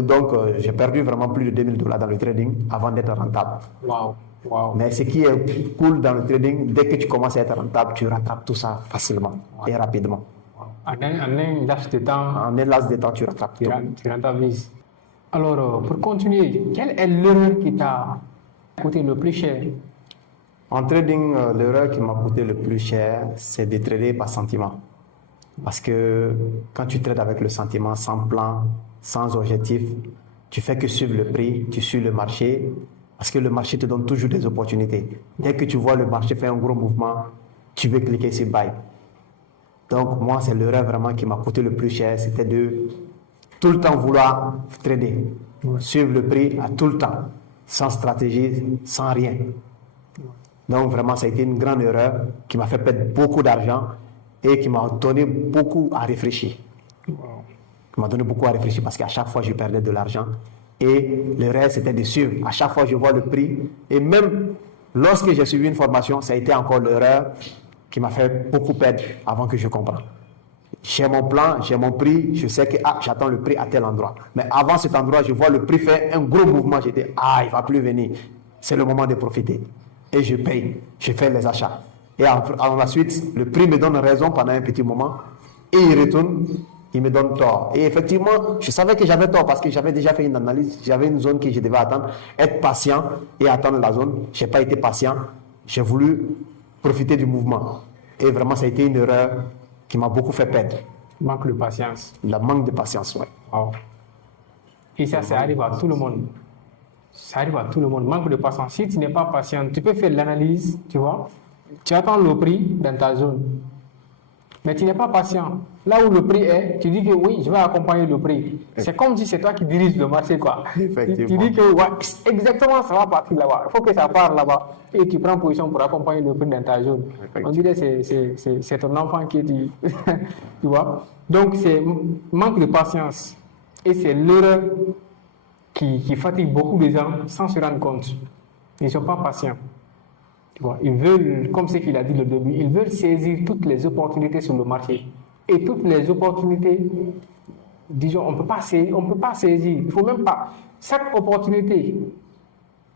Donc, j'ai perdu vraiment plus de $2000 dans le trading avant d'être rentable. Wow. Wow. Mais ce qui est cool dans le trading, dès que tu commences à être rentable, tu rattrapes tout ça facilement et rapidement. En un laps de temps, tu rattrapes tout. Tu rentabilises. Alors, pour continuer, quelle est l'erreur qui t'a coûté le plus cher? En trading, l'erreur qui m'a coûté le plus cher, c'est de trader par sentiment. Parce que quand tu trades avec le sentiment, sans plan, sans objectif, tu fais que suivre le prix, tu suis le marché, parce que le marché te donne toujours des opportunités. Dès que tu vois le marché faire un gros mouvement, tu veux cliquer sur Buy. Donc, moi, c'est l'erreur vraiment qui m'a coûté le plus cher. C'était de tout le temps vouloir trader, suivre le prix à tout le temps, sans stratégie, sans rien. Donc, vraiment, ça a été une grande erreur qui m'a fait perdre beaucoup d'argent et qui m'a donné beaucoup à réfléchir. Qui m'a donné beaucoup à réfléchir parce qu'à chaque fois, je perdais de l'argent. Et le reste, c'était de suivre. À chaque fois, je vois le prix. Et même lorsque j'ai suivi une formation, ça a été encore l'erreur qui m'a fait beaucoup perdre avant que je comprenne. J'ai mon plan, j'ai mon prix, je sais que j'attends le prix à tel endroit. Mais avant cet endroit, je vois le prix faire un gros mouvement. J'étais, il ne va plus venir. C'est le moment de profiter. Et je paye, je fais les achats. Et ensuite, le prix me donne raison pendant un petit moment. Et il retourne, il me donne tort. Et effectivement, je savais que j'avais tort parce que j'avais déjà fait une analyse. J'avais une zone que je devais attendre. Être patient et attendre la zone. Je n'ai pas été patient. J'ai voulu profiter du mouvement. Et vraiment, ça a été une erreur qui m'a beaucoup fait perdre. Manque de patience. Le manque de patience, oui. Wow. Et ça arrive à tout le monde. Ça arrive à tout le monde. Manque de patience. Si tu n'es pas patient, tu peux faire l'analyse, tu vois. Tu attends le prix dans ta zone. mais tu n'es pas patient. Là où le prix est, tu dis que oui, je vais accompagner le prix. C'est comme si c'est toi qui diriges le marché, quoi. Tu dis que ouais, exactement, ça va partir là-bas. Il faut que ça parte là-bas. Et tu prends position pour accompagner le prix dans ta zone. On dirait que c'est ton enfant qui dit. Tu vois? Donc, c'est manque de patience. Et c'est l'erreur qui fatigue beaucoup de gens sans se rendre compte. Ils ne sont pas patients. Tu vois, ils veulent, comme ce qu'il a dit au début, ils veulent saisir toutes les opportunités sur le marché. Et toutes les opportunités, disons, on ne peut pas saisir. Il ne faut même pas. Chaque opportunité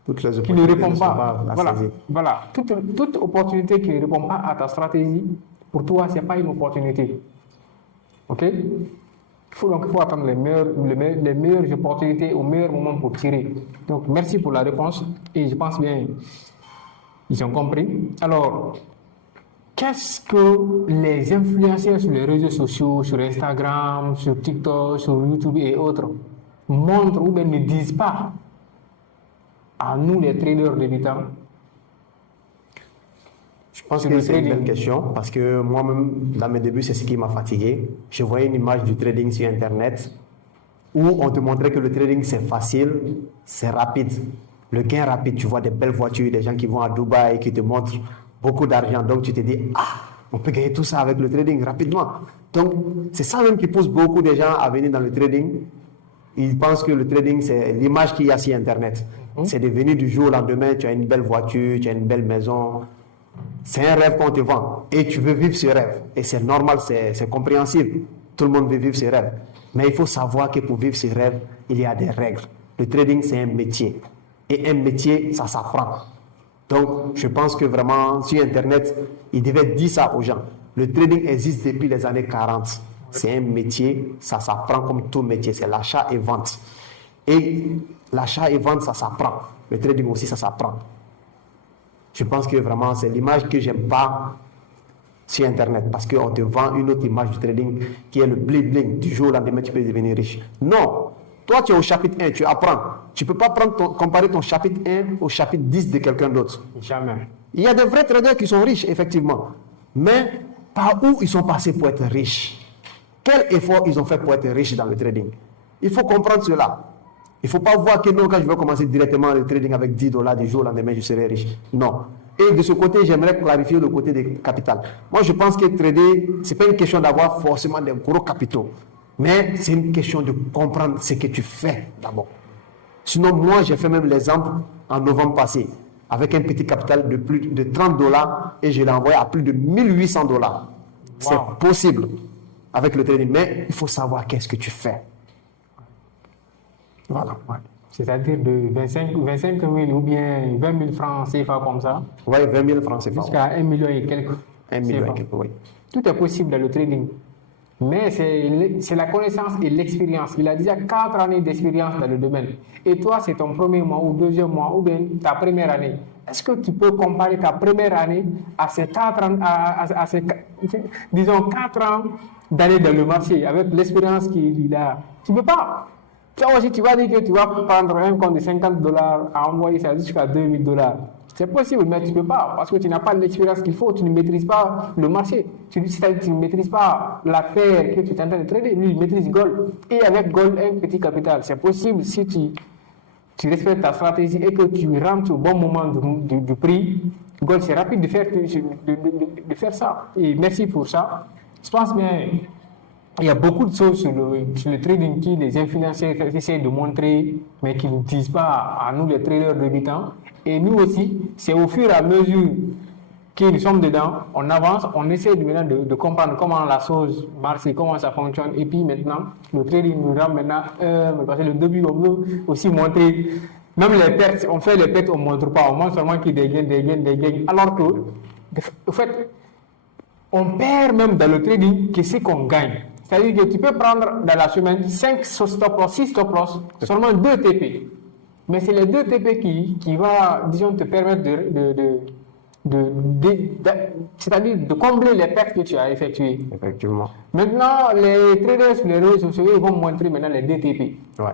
toutes les qui ne opportunités répond ne sont pas, à saisir. voilà. Toute opportunité qui ne répond pas à ta stratégie, pour toi, ce n'est pas une opportunité. OK? Il faut attendre les meilleures opportunités au meilleur moment pour tirer. Donc, merci pour la réponse. Et je pense bien, ils ont compris. Alors, qu'est-ce que les influenceurs sur les réseaux sociaux, sur Instagram, sur TikTok, sur YouTube et autres, montrent ou bien ne disent pas à nous, les traders débutants? Je pense que c'est une belle question parce que moi-même, dans mes débuts, c'est ce qui m'a fatigué. Je voyais une image du trading sur Internet où on te montrait que le trading, c'est facile, c'est rapide. Le gain rapide, tu vois des belles voitures, des gens qui vont à Dubaï, qui te montrent beaucoup d'argent. Donc, tu te dis, on peut gagner tout ça avec le trading rapidement. Donc, c'est ça même qui pousse beaucoup de gens à venir dans le trading. Ils pensent que le trading, c'est l'image qu'il y a sur Internet. C'est devenu du jour au lendemain, tu as une belle voiture, tu as une belle maison. C'est un rêve qu'on te vend et tu veux vivre ce rêve. Et c'est normal, c'est compréhensible. Tout le monde veut vivre ce rêve. Mais il faut savoir que pour vivre ce rêve, il y a des règles. Le trading, c'est un métier. Et un métier, ça s'apprend. Donc, je pense que vraiment, sur Internet, il devait dire ça aux gens. Le trading existe depuis les années 40. C'est un métier, ça s'apprend comme tout métier. C'est l'achat et vente. Et l'achat et vente, ça s'apprend. Le trading aussi, ça s'apprend. Je pense que vraiment, c'est l'image que j'aime pas sur Internet. Parce qu'on te vend une autre image du trading qui est le bling-bling. Du jour au lendemain, tu peux devenir riche. Non! Toi, tu es au chapitre 1, tu apprends. Tu ne peux pas comparer ton chapitre 1 au chapitre 10 de quelqu'un d'autre. Jamais. Il y a des vrais traders qui sont riches, effectivement. Mais par où ils sont passés pour être riches? Quel effort ils ont fait pour être riches dans le trading? Il faut comprendre cela. Il ne faut pas voir que non, quand je vais commencer directement le trading avec $10 du jour au lendemain, je serai riche. Non. Et de ce côté, j'aimerais clarifier le côté des capital. Moi, je pense que trader, ce n'est pas une question d'avoir forcément des gros capitaux. Mais c'est une question de comprendre ce que tu fais d'abord. Sinon, moi, j'ai fait même l'exemple en novembre passé, avec un petit capital de plus de $30 et je l'ai envoyé à plus de $1 800. Wow. C'est possible avec le trading, mais il faut savoir qu'est-ce que tu fais. Voilà. Ouais. C'est-à-dire de 25 000 ou bien 20 000 francs CFA comme ça. Oui, 20 000 francs CFA. Jusqu'à 1 million et quelques. 1 million et quelques, oui. Tout est possible dans le trading. Mais c'est la connaissance et l'expérience. Il a déjà 4 années d'expérience dans le domaine. Et toi, c'est ton premier mois ou deuxième mois ou bien ta première année. Est-ce que tu peux comparer ta première année à ces 4 ans, disons 4 ans d'années dans le marché avec l'expérience qu'il a? Tu ne peux pas. Toi aussi, tu vas dire que tu vas prendre un compte de $50 à envoyer ça jusqu'à $2 000. C'est possible, mais tu ne peux pas, parce que tu n'as pas l'expérience qu'il faut, tu ne maîtrises pas le marché. C'est-à-dire que tu ne maîtrises pas l'affaire que tu es en train de trader. Lui, il maîtrise Gold. Et avec Gold, un petit capital. C'est possible si tu respectes ta stratégie et que tu rentres au bon moment du prix. Gold, c'est rapide de faire ça. Et merci pour ça. Je pense bien. Il y a beaucoup de choses sur le trading qui les influenceurs essaient de montrer, mais qui ne disent pas à nous, les traders débutants. Et nous aussi, c'est au fur et à mesure que nous sommes dedans, on avance, on essaie de comprendre comment la chose marche et comment ça fonctionne. Et puis maintenant, le trading nous rend maintenant, parce que le début, on veut aussi montrer, même les pertes, on fait les pertes, on ne montre pas, on montre seulement qu'il y a des gains. Alors que, en fait, on perd même dans le trading que ce qu'on gagne. C'est-à-dire que tu peux prendre dans la semaine 5 stop loss, 6 stop loss, seulement 2 TP. Mais c'est les 2 TP qui va, disons, te permettre c'est-à-dire de combler les pertes que tu as effectuées. Effectivement. Maintenant, les traders sur les réseaux sociaux, ils vont montrer maintenant les 2 TP. Ouais.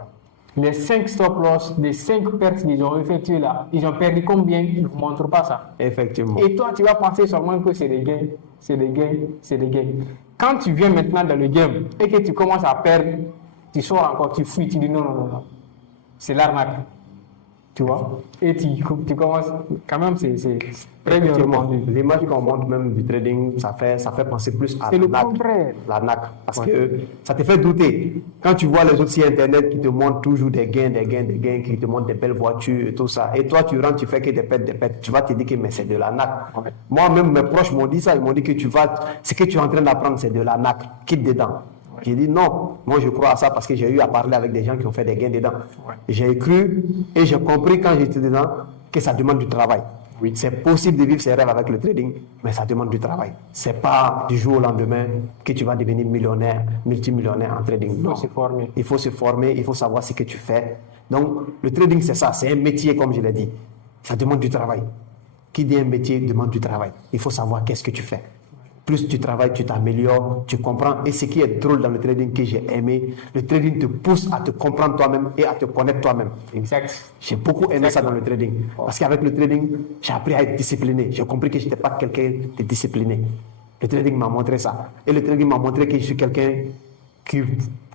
les 5 stop loss, les 5 pertes qu'ils ont effectuées là, ils ont perdu combien? Ils ne vous montrent pas ça. Effectivement. Et toi, tu vas penser seulement que c'est des gains, c'est des gains, c'est des gains. Quand tu viens maintenant dans le game et que tu commences à perdre, tu sors encore, tu fuis, tu dis non. C'est l'arnaque. Tu vois? Et tu commences, quand même, c'est très bien répondu. L'image qu'on montre même du trading, ça fait penser plus à C'est le contraire. l'arnaque. Parce que ça te fait douter. Quand tu vois les autres sites internet qui te montrent toujours des gains, qui te montrent des belles voitures et tout ça, et toi tu rentres, tu fais que des pertes, tu vas te dire que mais c'est de l'arnaque. Ouais. Moi-même, mes proches m'ont dit ça, ils m'ont dit que ce que tu es en train d'apprendre, c'est de l'arnaque. Quitte dedans. J'ai dit non, moi je crois à ça parce que j'ai eu à parler avec des gens qui ont fait des gains dedans. Ouais. J'ai cru et j'ai compris quand j'étais dedans que ça demande du travail. Oui. C'est possible de vivre ses rêves avec le trading, mais ça demande du travail. C'est pas du jour au lendemain que tu vas devenir millionnaire, multimillionnaire en trading. Il faut se former. Il faut se former, il faut savoir ce que tu fais. Donc le trading c'est ça, c'est un métier comme je l'ai dit. Ça demande du travail. Qui dit un métier demande du travail. Il faut savoir qu'est-ce que tu fais. Plus tu travailles, tu t'améliores, tu comprends. Et ce qui est drôle dans le trading que j'ai aimé, le trading te pousse à te comprendre toi-même et à te connaître toi-même. Exact. J'ai beaucoup aimé ça dans le trading. Parce qu'avec le trading, j'ai appris à être discipliné. J'ai compris que je n'étais pas quelqu'un de discipliné. Le trading m'a montré ça. Et le trading m'a montré que je suis quelqu'un qui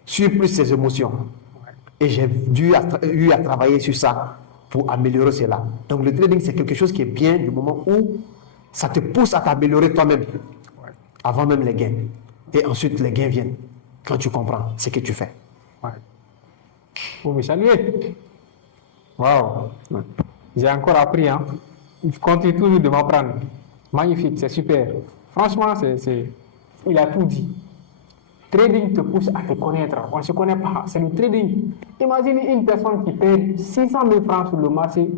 suit plus ses émotions. Et j'ai eu à travailler sur ça pour améliorer cela. Donc le trading, c'est quelque chose qui est bien du moment où ça te pousse à t'améliorer toi-même. Avant même les gains. Et ensuite, les gains viennent quand tu comprends ce que tu fais. Ouais. Vous me saluez. Waouh. Ouais. J'ai encore appris. Hein. Il continue toujours de m'apprendre. Magnifique, c'est super. Franchement, il a tout dit. Trading te pousse à te connaître. On ne se connaît pas. C'est le trading. Imagine une personne qui paye 600 000 francs sur le marché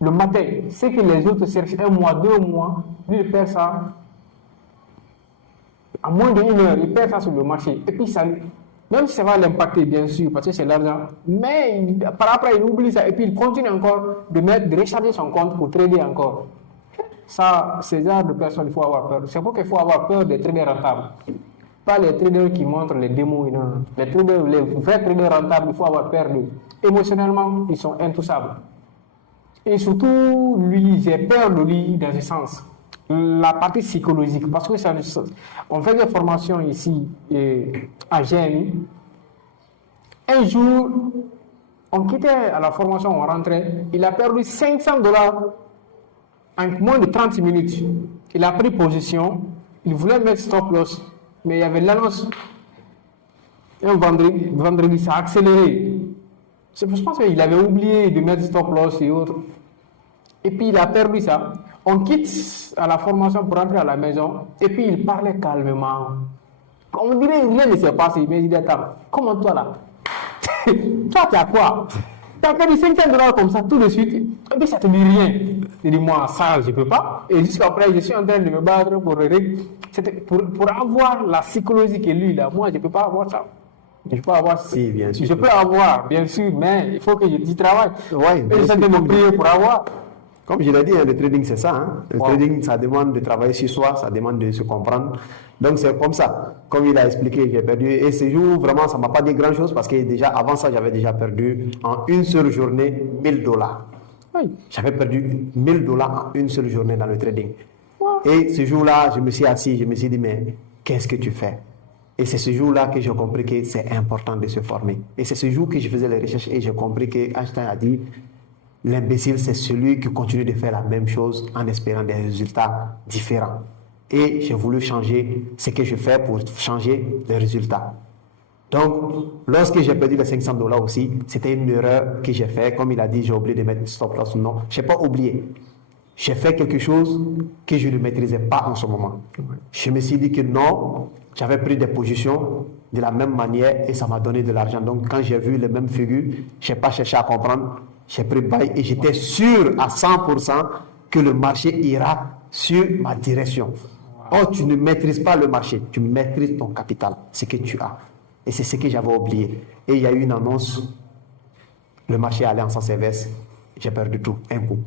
le matin. C'est que les autres cherchent 1 mois, 2 mois. Lui, il perd ça. À moins d'1 heure, il perd ça sur le marché. Et puis, ça, même si ça va l'impacter, bien sûr, parce que c'est l'argent, mais par après, il oublie ça. Et puis, il continue encore de recharger son compte pour trader encore. Ça, c'est genre de personnes, il faut avoir peur. C'est pourquoi il faut avoir peur des traders rentables. Pas les traders qui montrent les démos. Non. Les vrais traders rentables, il faut avoir peur d'eux. Émotionnellement, ils sont intouchables. Et surtout, lui, j'ai peur de lui dans ce sens. La partie psychologique, parce que on fait des formations ici à GMI. Un jour, on quittait à la formation, on rentrait, il a perdu $500 en moins de 30 minutes. Il a pris position, il voulait mettre stop loss, mais il y avait l'annonce. Un vendredi, ça a accéléré. Je pense qu'il avait oublié de mettre stop loss et autres. Et puis il a perdu ça. On quitte à la formation pour rentrer à la maison. Et puis il parlait calmement. On dirait rien ne s'est passé. Mais il dit attends, comment toi là? Toi tu as quoi? Tu as perdu $500 comme ça tout de suite. Et puis ça te dit rien. Il dit moi ça je ne peux pas. Et jusqu'après je suis en train de me battre pour avoir la psychologie que lui là. Moi je ne peux pas avoir ça. Je peux avoir ça. Si, bien sûr. Je peux avoir, bien sûr, mais il faut que je travaille. Ouais, et j'essaie de me prier pour avoir. Comme je l'ai dit, le trading c'est ça. Hein. Le trading, ça demande de travailler sur soi, ça demande de se comprendre. Donc c'est comme ça. Comme il a expliqué, j'ai perdu. Et ce jour, vraiment, ça ne m'a pas dit grand chose parce que déjà, avant ça, j'avais déjà perdu en une seule journée $1000. Oui. J'avais perdu $1000 en une seule journée dans le trading. Et ce jour-là, je me suis assis, je me suis dit, mais qu'est-ce que tu fais? Et c'est ce jour-là que j'ai compris que c'est important de se former. Et c'est ce jour que je faisais les recherches et j'ai compris que Einstein a dit, l'imbécile, c'est celui qui continue de faire la même chose en espérant des résultats différents. Et j'ai voulu changer ce que je fais pour changer les résultats. Donc, lorsque j'ai perdu les $500 aussi, c'était une erreur que j'ai faite. Comme il a dit, j'ai oublié de mettre stop loss. Non, je n'ai pas oublié. J'ai fait quelque chose que je ne maîtrisais pas en ce moment. Je me suis dit que non, j'avais pris des positions de la même manière et ça m'a donné de l'argent. Donc, quand j'ai vu les mêmes figures, je n'ai pas cherché à comprendre. J'ai pris bail et j'étais sûr à 100% que le marché ira sur ma direction. Or, tu ne maîtrises pas le marché, tu maîtrises ton capital, ce que tu as. Et c'est ce que j'avais oublié. Et il y a eu une annonce, le marché allait en sens inverse, j'ai perdu tout, un coup.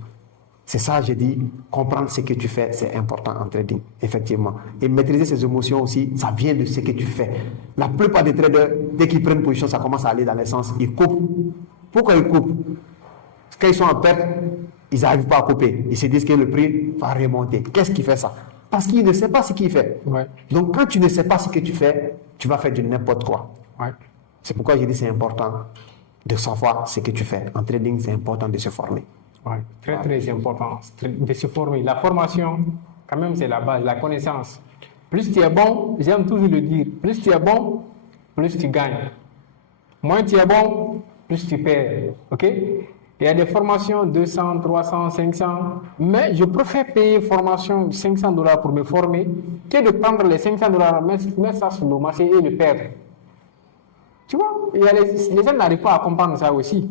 C'est ça, j'ai dit, comprendre ce que tu fais, c'est important en trading, effectivement. Et maîtriser ses émotions aussi, ça vient de ce que tu fais. La plupart des traders, dès qu'ils prennent position, ça commence à aller dans le sens, ils coupent. Pourquoi ils coupent? Quand ils sont en perte, ils n'arrivent pas à couper. Ils se disent que le prix va remonter. Qu'est-ce qui fait ça? Parce qu'il ne sait pas ce qu'il fait. Ouais. Donc, quand tu ne sais pas ce que tu fais, tu vas faire du n'importe quoi. Ouais. C'est pourquoi je dis que c'est important de savoir ce que tu fais. En trading, c'est important de se former. Ouais. Très, très important de se former. La formation, quand même, c'est la base, la connaissance. Plus tu es bon, j'aime toujours le dire, plus tu es bon, plus tu gagnes. Moins tu es bon, plus tu perds. OK? Il y a des formations 200, 300, 500, mais je préfère payer formation $500 pour me former que de prendre les $500, mettre ça sur le marché et le perdre. Tu vois, il y a les gens n'arrivent pas à comprendre ça aussi.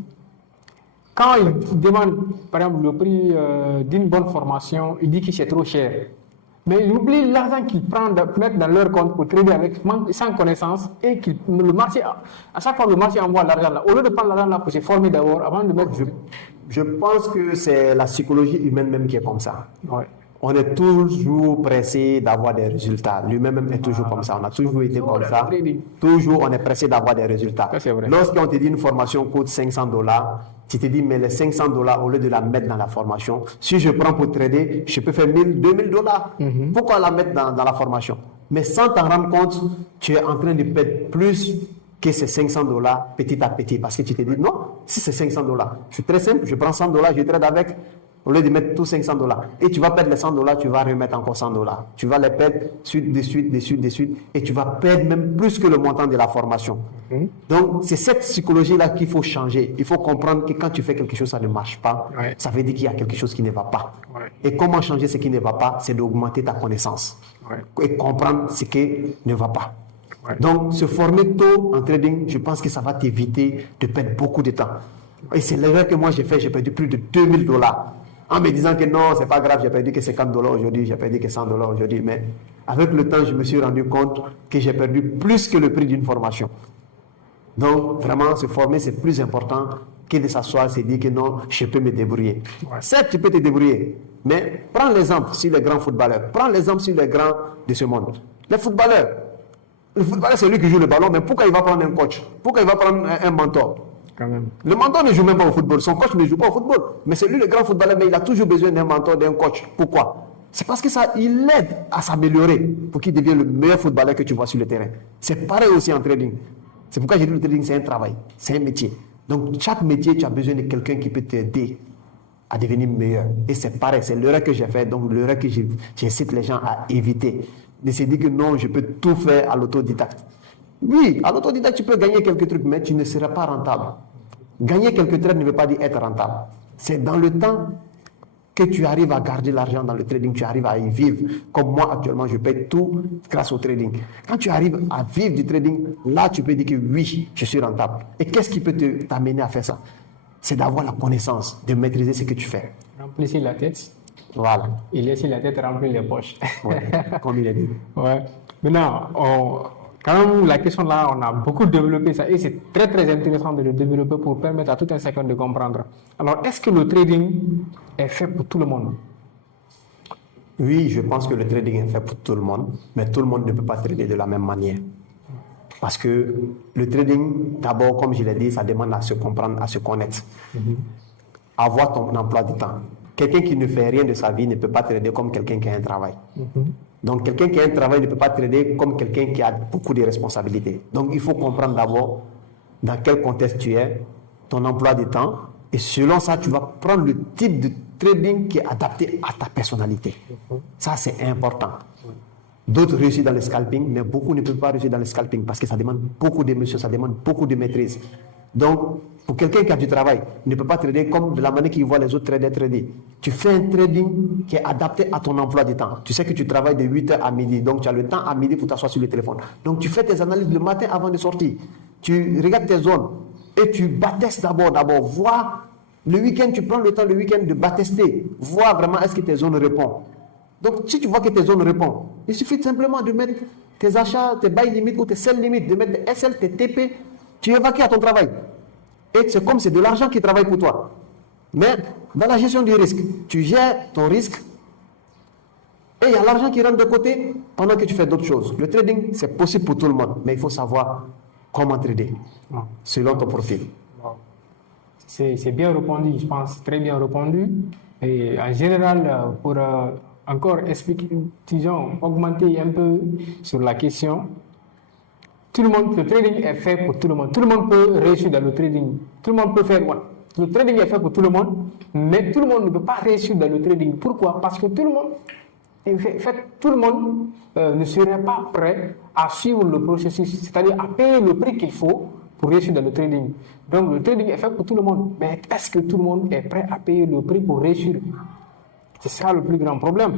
Quand ils demandent, par exemple, le prix d'une bonne formation, ils disent que c'est trop cher. Mais ils oublient l'argent qu'ils prennent, mettent dans leur compte pour trader avec, sans connaissance et que le marché, à chaque fois le marché envoie l'argent là. Au lieu de prendre l'argent là pour se former d'abord, avant de mettre... Je pense que c'est la psychologie humaine même qui est comme ça. Ouais. On est toujours pressé d'avoir des résultats. Lui-même même est toujours comme ça. On a toujours été comme ça. Toujours, on est pressé d'avoir des résultats. Lorsqu'on te dit une formation coûte $500, tu te dis, mais les $500, au lieu de la mettre dans la formation, si je prends pour trader, je peux faire $1,000, $2,000. Pourquoi la mettre dans la formation? Mais sans t'en rendre compte, tu es en train de perdre plus que ces $500 petit à petit. Parce que tu te dis, non, si c'est $500, c'est très simple, je prends $100, je trade avec. Au lieu de mettre tous $500. Et tu vas perdre les $100, tu vas remettre encore $100. Tu vas les perdre suite de suite. Et tu vas perdre même plus que le montant de la formation. Donc, c'est cette psychologie-là qu'il faut changer. Il faut comprendre que quand tu fais quelque chose, ça ne marche pas. Ouais. Ça veut dire qu'il y a quelque chose qui ne va pas. Ouais. Et comment changer ce qui ne va pas? C'est d'augmenter ta connaissance. Ouais. Et comprendre ce qui ne va pas. Ouais. Donc, se former tôt en trading, je pense que ça va t'éviter de perdre beaucoup de temps. Et c'est l'erreur que moi j'ai fait. J'ai perdu plus de $2,000. En me disant que non, c'est pas grave, j'ai perdu que $50 aujourd'hui, j'ai perdu que $100 aujourd'hui. Mais avec le temps, je me suis rendu compte que j'ai perdu plus que le prix d'une formation. Donc, vraiment, se former, c'est plus important que de s'asseoir et se dire que non, je peux me débrouiller. Ouais. Certes, tu peux te débrouiller, mais prends l'exemple sur les grands footballeurs. Prends l'exemple sur les grands de ce monde. Les footballeurs, le footballeur, c'est lui qui joue le ballon, mais pourquoi il va prendre un coach? Pourquoi il va prendre un mentor? Même. Le mentor ne joue même pas au football, son coach ne joue pas au football. Mais c'est lui le grand footballeur, mais il a toujours besoin d'un mentor, d'un coach. Pourquoi? C'est parce que ça, il l'aide à s'améliorer pour qu'il devienne le meilleur footballeur que tu vois sur le terrain. C'est pareil aussi en trading. C'est pourquoi j'ai dit le trading, c'est un travail, c'est un métier. Donc chaque métier, tu as besoin de quelqu'un qui peut t'aider à devenir meilleur. Et c'est pareil, c'est l'erreur que j'ai fait, donc l'erreur que j'incite les gens à éviter. De se dire que non, je peux tout faire à l'autodidacte. Oui, à l'autodidacte, tu peux gagner quelques trucs, mais tu ne seras pas rentable. Gagner quelques trades ne veut pas dire être rentable. C'est dans le temps que tu arrives à garder l'argent dans le trading, tu arrives à y vivre. Comme moi, actuellement, je paye tout grâce au trading. Quand tu arrives à vivre du trading, là, tu peux dire que oui, je suis rentable. Et qu'est-ce qui peut t'amener à faire ça? C'est d'avoir la connaissance, de maîtriser ce que tu fais. Remplir la tête. Voilà. Et laisser la tête remplir les poches. Ouais, comme il a dit. Ouais. Maintenant, quand même, la question là, on a beaucoup développé ça et c'est très très intéressant de le développer pour permettre à tout un chacun de comprendre. Alors, est-ce que le trading est fait pour tout le monde? Oui, je pense que le trading est fait pour tout le monde, mais tout le monde ne peut pas trader de la même manière. Parce que le trading, d'abord, comme je l'ai dit, ça demande à se comprendre, à se connaître. Avoir ton emploi du temps. Quelqu'un qui ne fait rien de sa vie ne peut pas trader comme quelqu'un qui a un travail. Donc, quelqu'un qui a un travail ne peut pas trader comme quelqu'un qui a beaucoup de responsabilités. Donc, il faut comprendre d'abord dans quel contexte tu es, ton emploi du temps, et selon ça, tu vas prendre le type de trading qui est adapté à ta personnalité. Ça, c'est important. D'autres réussissent dans le scalping, mais beaucoup ne peuvent pas réussir dans le scalping parce que ça demande beaucoup d'émotion, ça demande beaucoup de maîtrise. Donc, pour quelqu'un qui a du travail, ne peut pas trader comme de la manière qu'il voit les autres traders trader. Tu fais un trading qui est adapté à ton emploi du temps. Tu sais que tu travailles de 8h à midi, donc tu as le temps à midi pour t'asseoir sur le téléphone. Donc, tu fais tes analyses le matin avant de sortir. Tu regardes tes zones et tu battestes d'abord. Vois le week-end, tu prends le temps le week-end de battester. Vois vraiment est-ce que tes zones répondent. Donc, si tu vois que tes zones répondent, il suffit simplement de mettre tes achats, tes buy limites ou tes sell limites, de mettre tes SL, tes TP. Tu évacues à ton travail. Et c'est comme c'est de l'argent qui travaille pour toi. Mais dans la gestion du risque, tu gères ton risque et il y a l'argent qui rentre de côté pendant que tu fais d'autres choses. Le trading, c'est possible pour tout le monde, mais il faut savoir comment trader selon ton profil. c'est bien répondu, je pense, très bien répondu. Et en général, pour encore expliquer, disons, augmenter un peu sur la question, tout le monde, le trading est fait pour tout le monde. Tout le monde peut réussir dans le trading. Tout le monde peut faire quoi? Le trading est fait pour tout le monde, mais tout le monde ne peut pas réussir dans le trading. Pourquoi? Parce que tout le monde, tout le monde ne serait pas prêt à suivre le processus, c'est-à-dire à payer le prix qu'il faut pour réussir dans le trading. Donc le trading est fait pour tout le monde, mais est-ce que tout le monde est prêt à payer le prix pour réussir? C'est ça le plus grand problème.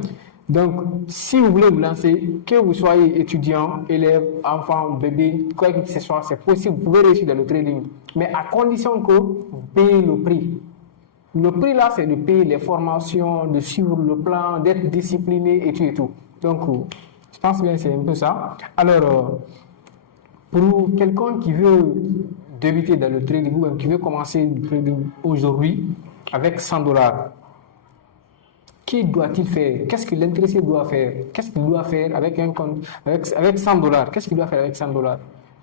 Donc, si vous voulez vous lancer, que vous soyez étudiant, élève, enfant, bébé, quoi que ce soit, c'est possible, vous pouvez réussir dans le trading. Mais à condition que vous payez le prix. Le prix là, c'est de payer les formations, de suivre le plan, d'être discipliné et tout et tout. Donc, je pense bien que c'est un peu ça. Alors, pour quelqu'un qui veut débuter dans le trading ou qui veut commencer le trading aujourd'hui avec $100, qui doit-il faire? Qu'est-ce que l'intéressé doit faire? Qu'est-ce qu'il doit faire avec un compte, avec $100? Qu'est-ce qu'il doit faire avec $100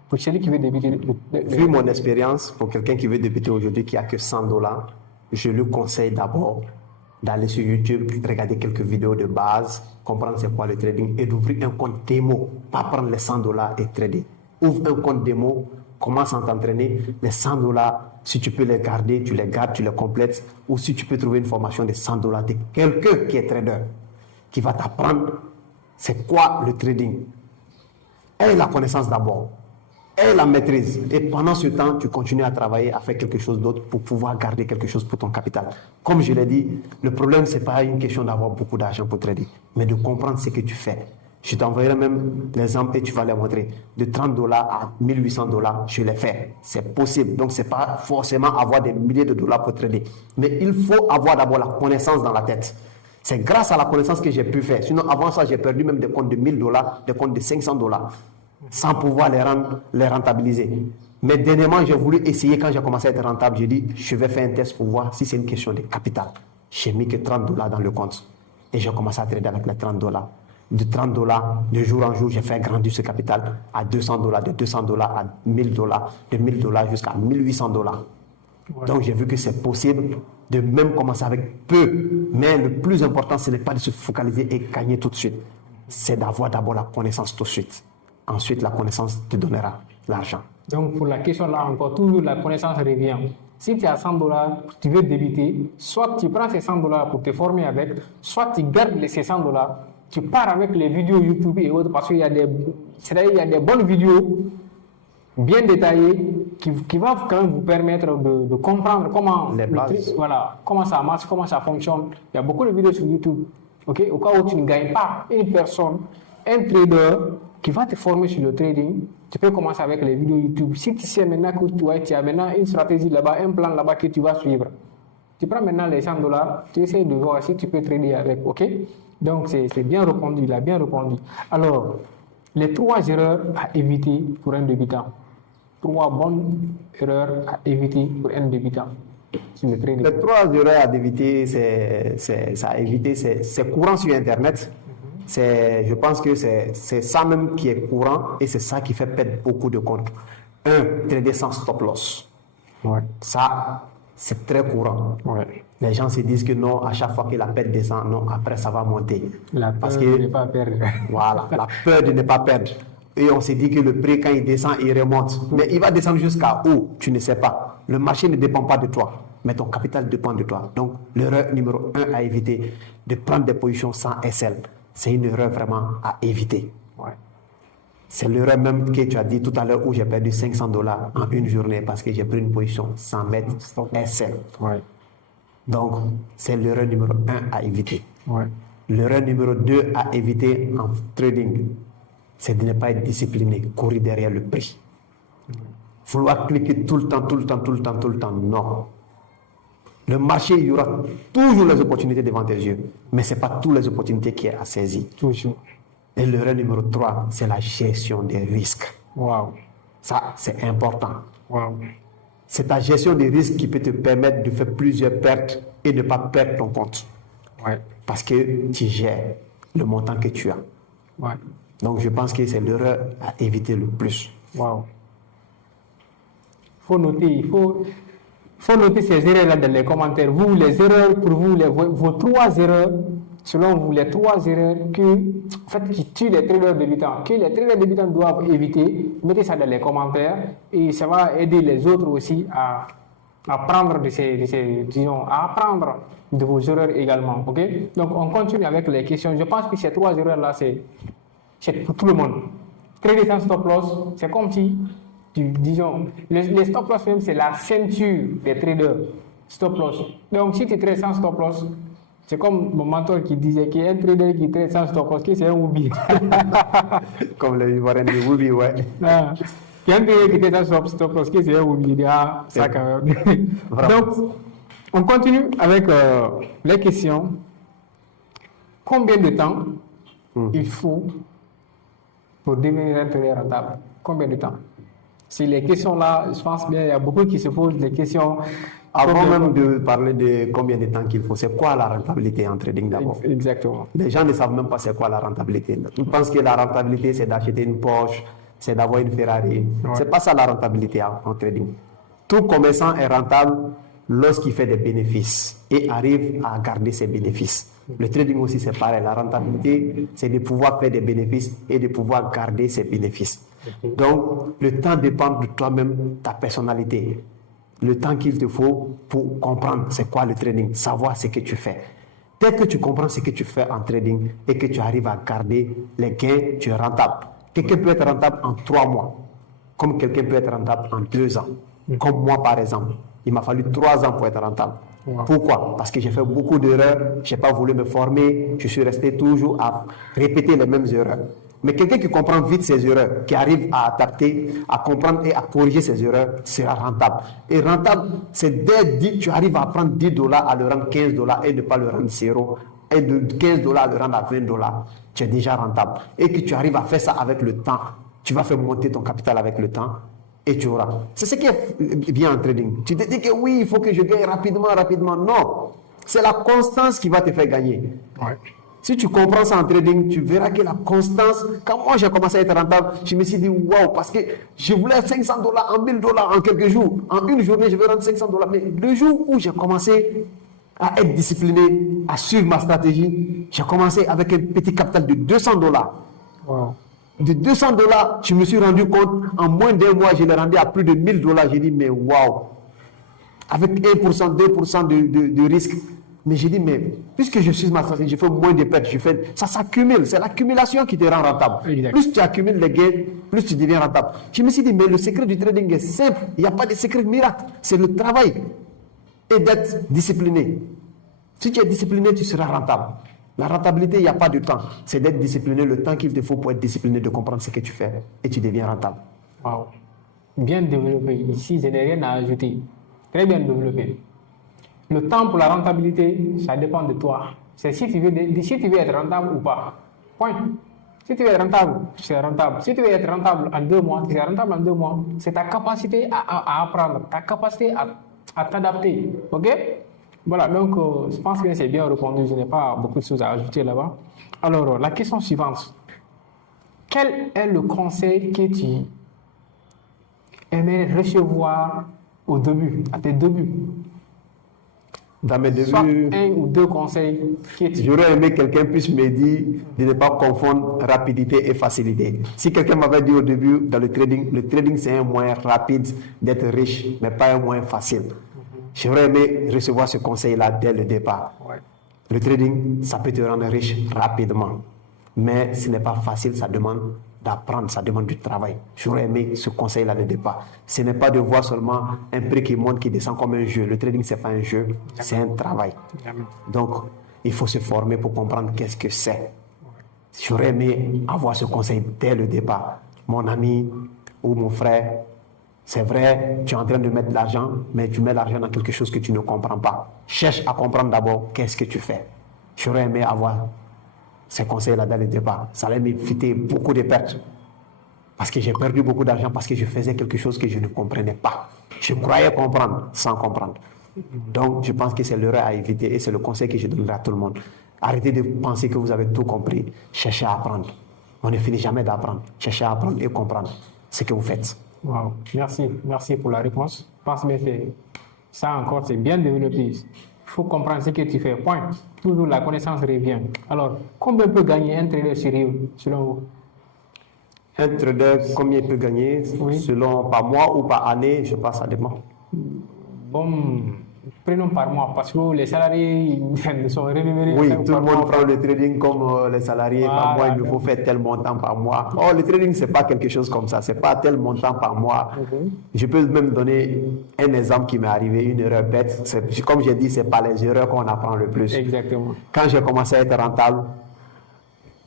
pour celui qui veut débuter? Vu mon expérience, pour quelqu'un qui veut débuter aujourd'hui, qui a que $100, je lui conseille d'abord d'aller sur YouTube, regarder quelques vidéos de base, comprendre c'est quoi le trading et d'ouvrir un compte démo, pas prendre les $100 et trader. Ouvre un compte démo, commence à t'entraîner. Les $100, si tu peux les garder, tu les gardes, tu les complètes. Ou si tu peux trouver une formation de $100 de quelqu'un qui est trader, qui va t'apprendre c'est quoi le trading. Aie la connaissance d'abord, aie la maîtrise. Et pendant ce temps, tu continues à travailler, à faire quelque chose d'autre pour pouvoir garder quelque chose pour ton capital. Comme je l'ai dit, le problème, ce n'est pas une question d'avoir beaucoup d'argent pour trader, mais de comprendre ce que tu fais. Je t'enverrai même l'exemple et tu vas les montrer. De $30 à $1,800, je l'ai fait. C'est possible. Donc, ce n'est pas forcément avoir des milliers de dollars pour trader. Mais il faut avoir d'abord la connaissance dans la tête. C'est grâce à la connaissance que j'ai pu faire. Sinon, avant ça, j'ai perdu même des comptes de $1,000, des comptes de $500, sans pouvoir les rentabiliser. Mais dernièrement, j'ai voulu essayer, quand j'ai commencé à être rentable, j'ai dit, je vais faire un test pour voir si c'est une question de capital. J'ai mis que $30 dans le compte. Et j'ai commencé à trader avec les $30. De $30, de jour en jour, j'ai fait grandir ce capital à $200, de $200 à $1,000, de $1,000 jusqu'à $1,800. Ouais. Donc, j'ai vu que c'est possible de même commencer avec peu. Mais le plus important, ce n'est pas de se focaliser et gagner tout de suite. C'est d'avoir d'abord la connaissance tout de suite. Ensuite, la connaissance te donnera l'argent. Donc, pour la question là, encore toujours, la connaissance revient. Si tu as $100, tu veux débuter, soit tu prends ces $100 pour te former avec, soit tu gardes ces $100, tu pars avec les vidéos YouTube et autres, parce qu'il y a des bonnes vidéos bien détaillées qui vont quand même vous permettre de comprendre comment, comment ça marche, comment ça fonctionne. Il y a beaucoup de vidéos sur YouTube. Okay? Au cas où tu ne gagnes pas une personne, un trader qui va te former sur le trading, tu peux commencer avec les vidéos YouTube. Si tu sais maintenant que tu as maintenant une stratégie là-bas, un plan là-bas que tu vas suivre, tu prends maintenant les $100, tu essaies de voir si tu peux trader avec. Ok? Donc, c'est bien répondu, il a bien répondu. Alors, les 3 erreurs à éviter pour un débutant. 3 bonnes erreurs à éviter pour un débutant sur le trading. Les 3 erreurs à éviter, c'est courant sur Internet. Je pense que c'est ça même qui est courant et c'est ça qui fait perdre beaucoup de comptes. 1, trader sans stop loss. Ouais. Ça, c'est très courant. Ouais. Les gens se disent que non, à chaque fois que la perte descend, non, après ça va monter. La peur de ne pas perdre. Voilà, la peur de ne pas perdre. Et on se dit que le prix, quand il descend, il remonte. Mais il va descendre jusqu'à où? Tu ne sais pas. Le marché ne dépend pas de toi, mais ton capital dépend de toi. Donc, l'erreur numéro 1 à éviter, de prendre des positions sans SL. C'est une erreur vraiment à éviter. Ouais. C'est l'erreur même que tu as dit tout à l'heure où j'ai perdu $500 en une journée parce que j'ai pris une position sans mettre SL. Ouais. Donc, c'est l'erreur numéro 1 à éviter. Ouais. L'erreur numéro 2 à éviter en trading, c'est de ne pas être discipliné, courir derrière le prix. Vouloir cliquer tout le temps, non. Le marché, il y aura toujours les opportunités devant tes yeux, mais ce n'est pas toutes les opportunités qui sont à saisir. Toujours. Et l'erreur numéro 3, c'est la gestion des risques. Wow. Ça, c'est important. Wow. C'est ta gestion des risques qui peut te permettre de faire plusieurs pertes et de ne pas perdre ton compte. Ouais. Parce que tu gères le montant que tu as. Ouais. Donc, je pense que c'est l'erreur à éviter le plus. Wow. Il faut noter, faut noter ces erreurs-là dans les commentaires. Vous, les erreurs, pour vous, vos 3 erreurs, selon vous, les 3 erreurs qui tuent les traders débutants, que les traders débutants doivent éviter, mettez ça dans les commentaires et ça va aider les autres aussi à apprendre à apprendre de vos erreurs également. Ok? Donc, on continue avec les questions. Je pense que ces 3 erreurs-là, c'est pour tout le monde. Trader sans stop loss, c'est comme si, disons, les stop loss même, c'est la ceinture des traders. Stop loss. Donc, si tu trades sans stop loss, c'est comme mon mentor qui disait qu'il y a un trader qui trade sans stop loss, qui c'est un Woubi. Comme le Ivoirien de Woubi, ouais. Il y a un trader qui trade sans stop loss, qui c'est un Woubi. Ça quand même. Donc, on continue avec les questions. Combien de temps il faut pour devenir un trader rentable? Combien de temps? Si les questions-là, je pense bien, il y a beaucoup qui se posent des questions. Avant même de parler de combien de temps qu'il faut, c'est quoi la rentabilité en trading d'abord? Exactement. Les gens ne savent même pas c'est quoi la rentabilité. Ils pensent que la rentabilité, c'est d'acheter une Porsche, c'est d'avoir une Ferrari. Ouais. C'est pas ça la rentabilité en trading. Tout commerçant est rentable lorsqu'il fait des bénéfices et arrive à garder ses bénéfices. Le trading aussi, c'est pareil. La rentabilité, c'est de pouvoir faire des bénéfices et de pouvoir garder ses bénéfices. Donc, le temps dépend de toi-même, ta personnalité. Le temps qu'il te faut pour comprendre c'est quoi le trading, savoir ce que tu fais. Dès que tu comprends ce que tu fais en trading et que tu arrives à garder les gains, tu es rentable. Quelqu'un peut être rentable en 3 mois, comme quelqu'un peut être rentable en 2 ans. Comme moi, par exemple. Il m'a fallu 3 ans pour être rentable. Wow. Pourquoi? Parce que j'ai fait beaucoup d'erreurs, je n'ai pas voulu me former, je suis resté toujours à répéter les mêmes erreurs. Mais quelqu'un qui comprend vite ses erreurs, qui arrive à adapter, à comprendre et à corriger ses erreurs, sera rentable. Et rentable, c'est dès tu arrives à prendre $10 à le rendre $15 et ne pas le rendre 0, et de $15 à le rendre à $20, tu es déjà rentable. Et que tu arrives à faire ça avec le temps, tu vas faire monter ton capital avec le temps et tu auras. C'est ce qui est bien en trading. Tu te dis que oui, il faut que je gagne rapidement. Non, c'est la constance qui va te faire gagner. Ouais. Si tu comprends ça en trading, tu verras que la constance, quand moi j'ai commencé à être rentable, je me suis dit waouh, parce que je voulais $500 en $1000 en quelques jours. En une journée, je vais rendre $500. Mais le jour où j'ai commencé à être discipliné, à suivre ma stratégie, j'ai commencé avec un petit capital de $200. Wow. De $200, je me suis rendu compte, en moins d'1 mois, je l'ai rendu à plus de $1000. J'ai dit, mais waouh, avec 1%, 2% de risque. Mais j'ai dit, mais puisque je suis ma stratégie, je fais moins de pertes, ça s'accumule, c'est l'accumulation qui te rend rentable. Exact. Plus tu accumules les gains, plus tu deviens rentable. Je me suis dit, mais le secret du trading est simple, il n'y a pas de secret miracle, c'est le travail et d'être discipliné. Si tu es discipliné, tu seras rentable. La rentabilité, il n'y a pas de temps, c'est d'être discipliné, le temps qu'il te faut pour être discipliné, de comprendre ce que tu fais et tu deviens rentable. Wow. Bien développé, ici je n'ai rien à ajouter, très bien développé. Le temps pour la rentabilité, ça dépend de toi. C'est si tu veux être rentable ou pas. Point. Si tu veux être rentable, c'est rentable. Si tu veux être rentable en 2 mois, tu es rentable en 2 mois. C'est ta capacité à apprendre, ta capacité à t'adapter. Ok? Voilà, donc je pense que c'est bien répondu. Je n'ai pas beaucoup de choses à ajouter là-bas. Alors, la question suivante. Quel est le conseil que tu aimerais recevoir au début, à tes débuts? Dans mes débuts, soit 1 ou 2 conseils. J'aurais aimé que quelqu'un puisse me dire de ne pas confondre rapidité et facilité. Si quelqu'un m'avait dit au début dans le trading c'est un moyen rapide d'être riche, mais pas un moyen facile. J'aurais aimé recevoir ce conseil-là dès le départ. Ouais. Le trading, ça peut te rendre riche rapidement, mais ce n'est pas facile, ça demande d'apprendre, ça demande du travail. J'aurais aimé ce conseil-là de départ. Ce n'est pas de voir seulement un prix qui monte, qui descend comme un jeu. Le trading, ce n'est pas un jeu, c'est un travail. Donc, il faut se former pour comprendre qu'est-ce que c'est. J'aurais aimé avoir ce conseil dès le départ. Mon ami ou mon frère, c'est vrai, tu es en train de mettre de l'argent, mais tu mets l'argent dans quelque chose que tu ne comprends pas. Cherche à comprendre d'abord qu'est-ce que tu fais. J'aurais aimé avoir ces conseils-là dès le départ. Ça allait m'éviter beaucoup de pertes. Parce que j'ai perdu beaucoup d'argent parce que je faisais quelque chose que je ne comprenais pas. Je croyais comprendre sans comprendre. Donc, je pense que c'est l'erreur à éviter et c'est le conseil que je donnerai à tout le monde. Arrêtez de penser que vous avez tout compris. Cherchez à apprendre. On ne finit jamais d'apprendre. Cherchez à apprendre et comprendre ce que vous faites. Wow. Merci pour la réponse. Je pense que Ça encore, c'est bien développé. Il faut comprendre ce que tu fais. Point. Toujours la connaissance revient. Alors, combien peut gagner un trader sérieux, selon vous? Un trader, combien il peut gagner selon par mois ou par année, je sais pas, ça dépend. Bon, prenons par mois, parce que les salariés sont rémunérés. Oui, tout le monde prend le trading comme les salariés. Par mois, il me faut faire tel montant par mois. Oh, le trading, c'est pas quelque chose comme ça. C'est pas tel montant par mois. Je peux même donner un exemple qui m'est arrivé, une erreur bête. Comme j'ai dit, c'est pas les erreurs qu'on apprend le plus. Exactement. Quand j'ai commencé à être rentable,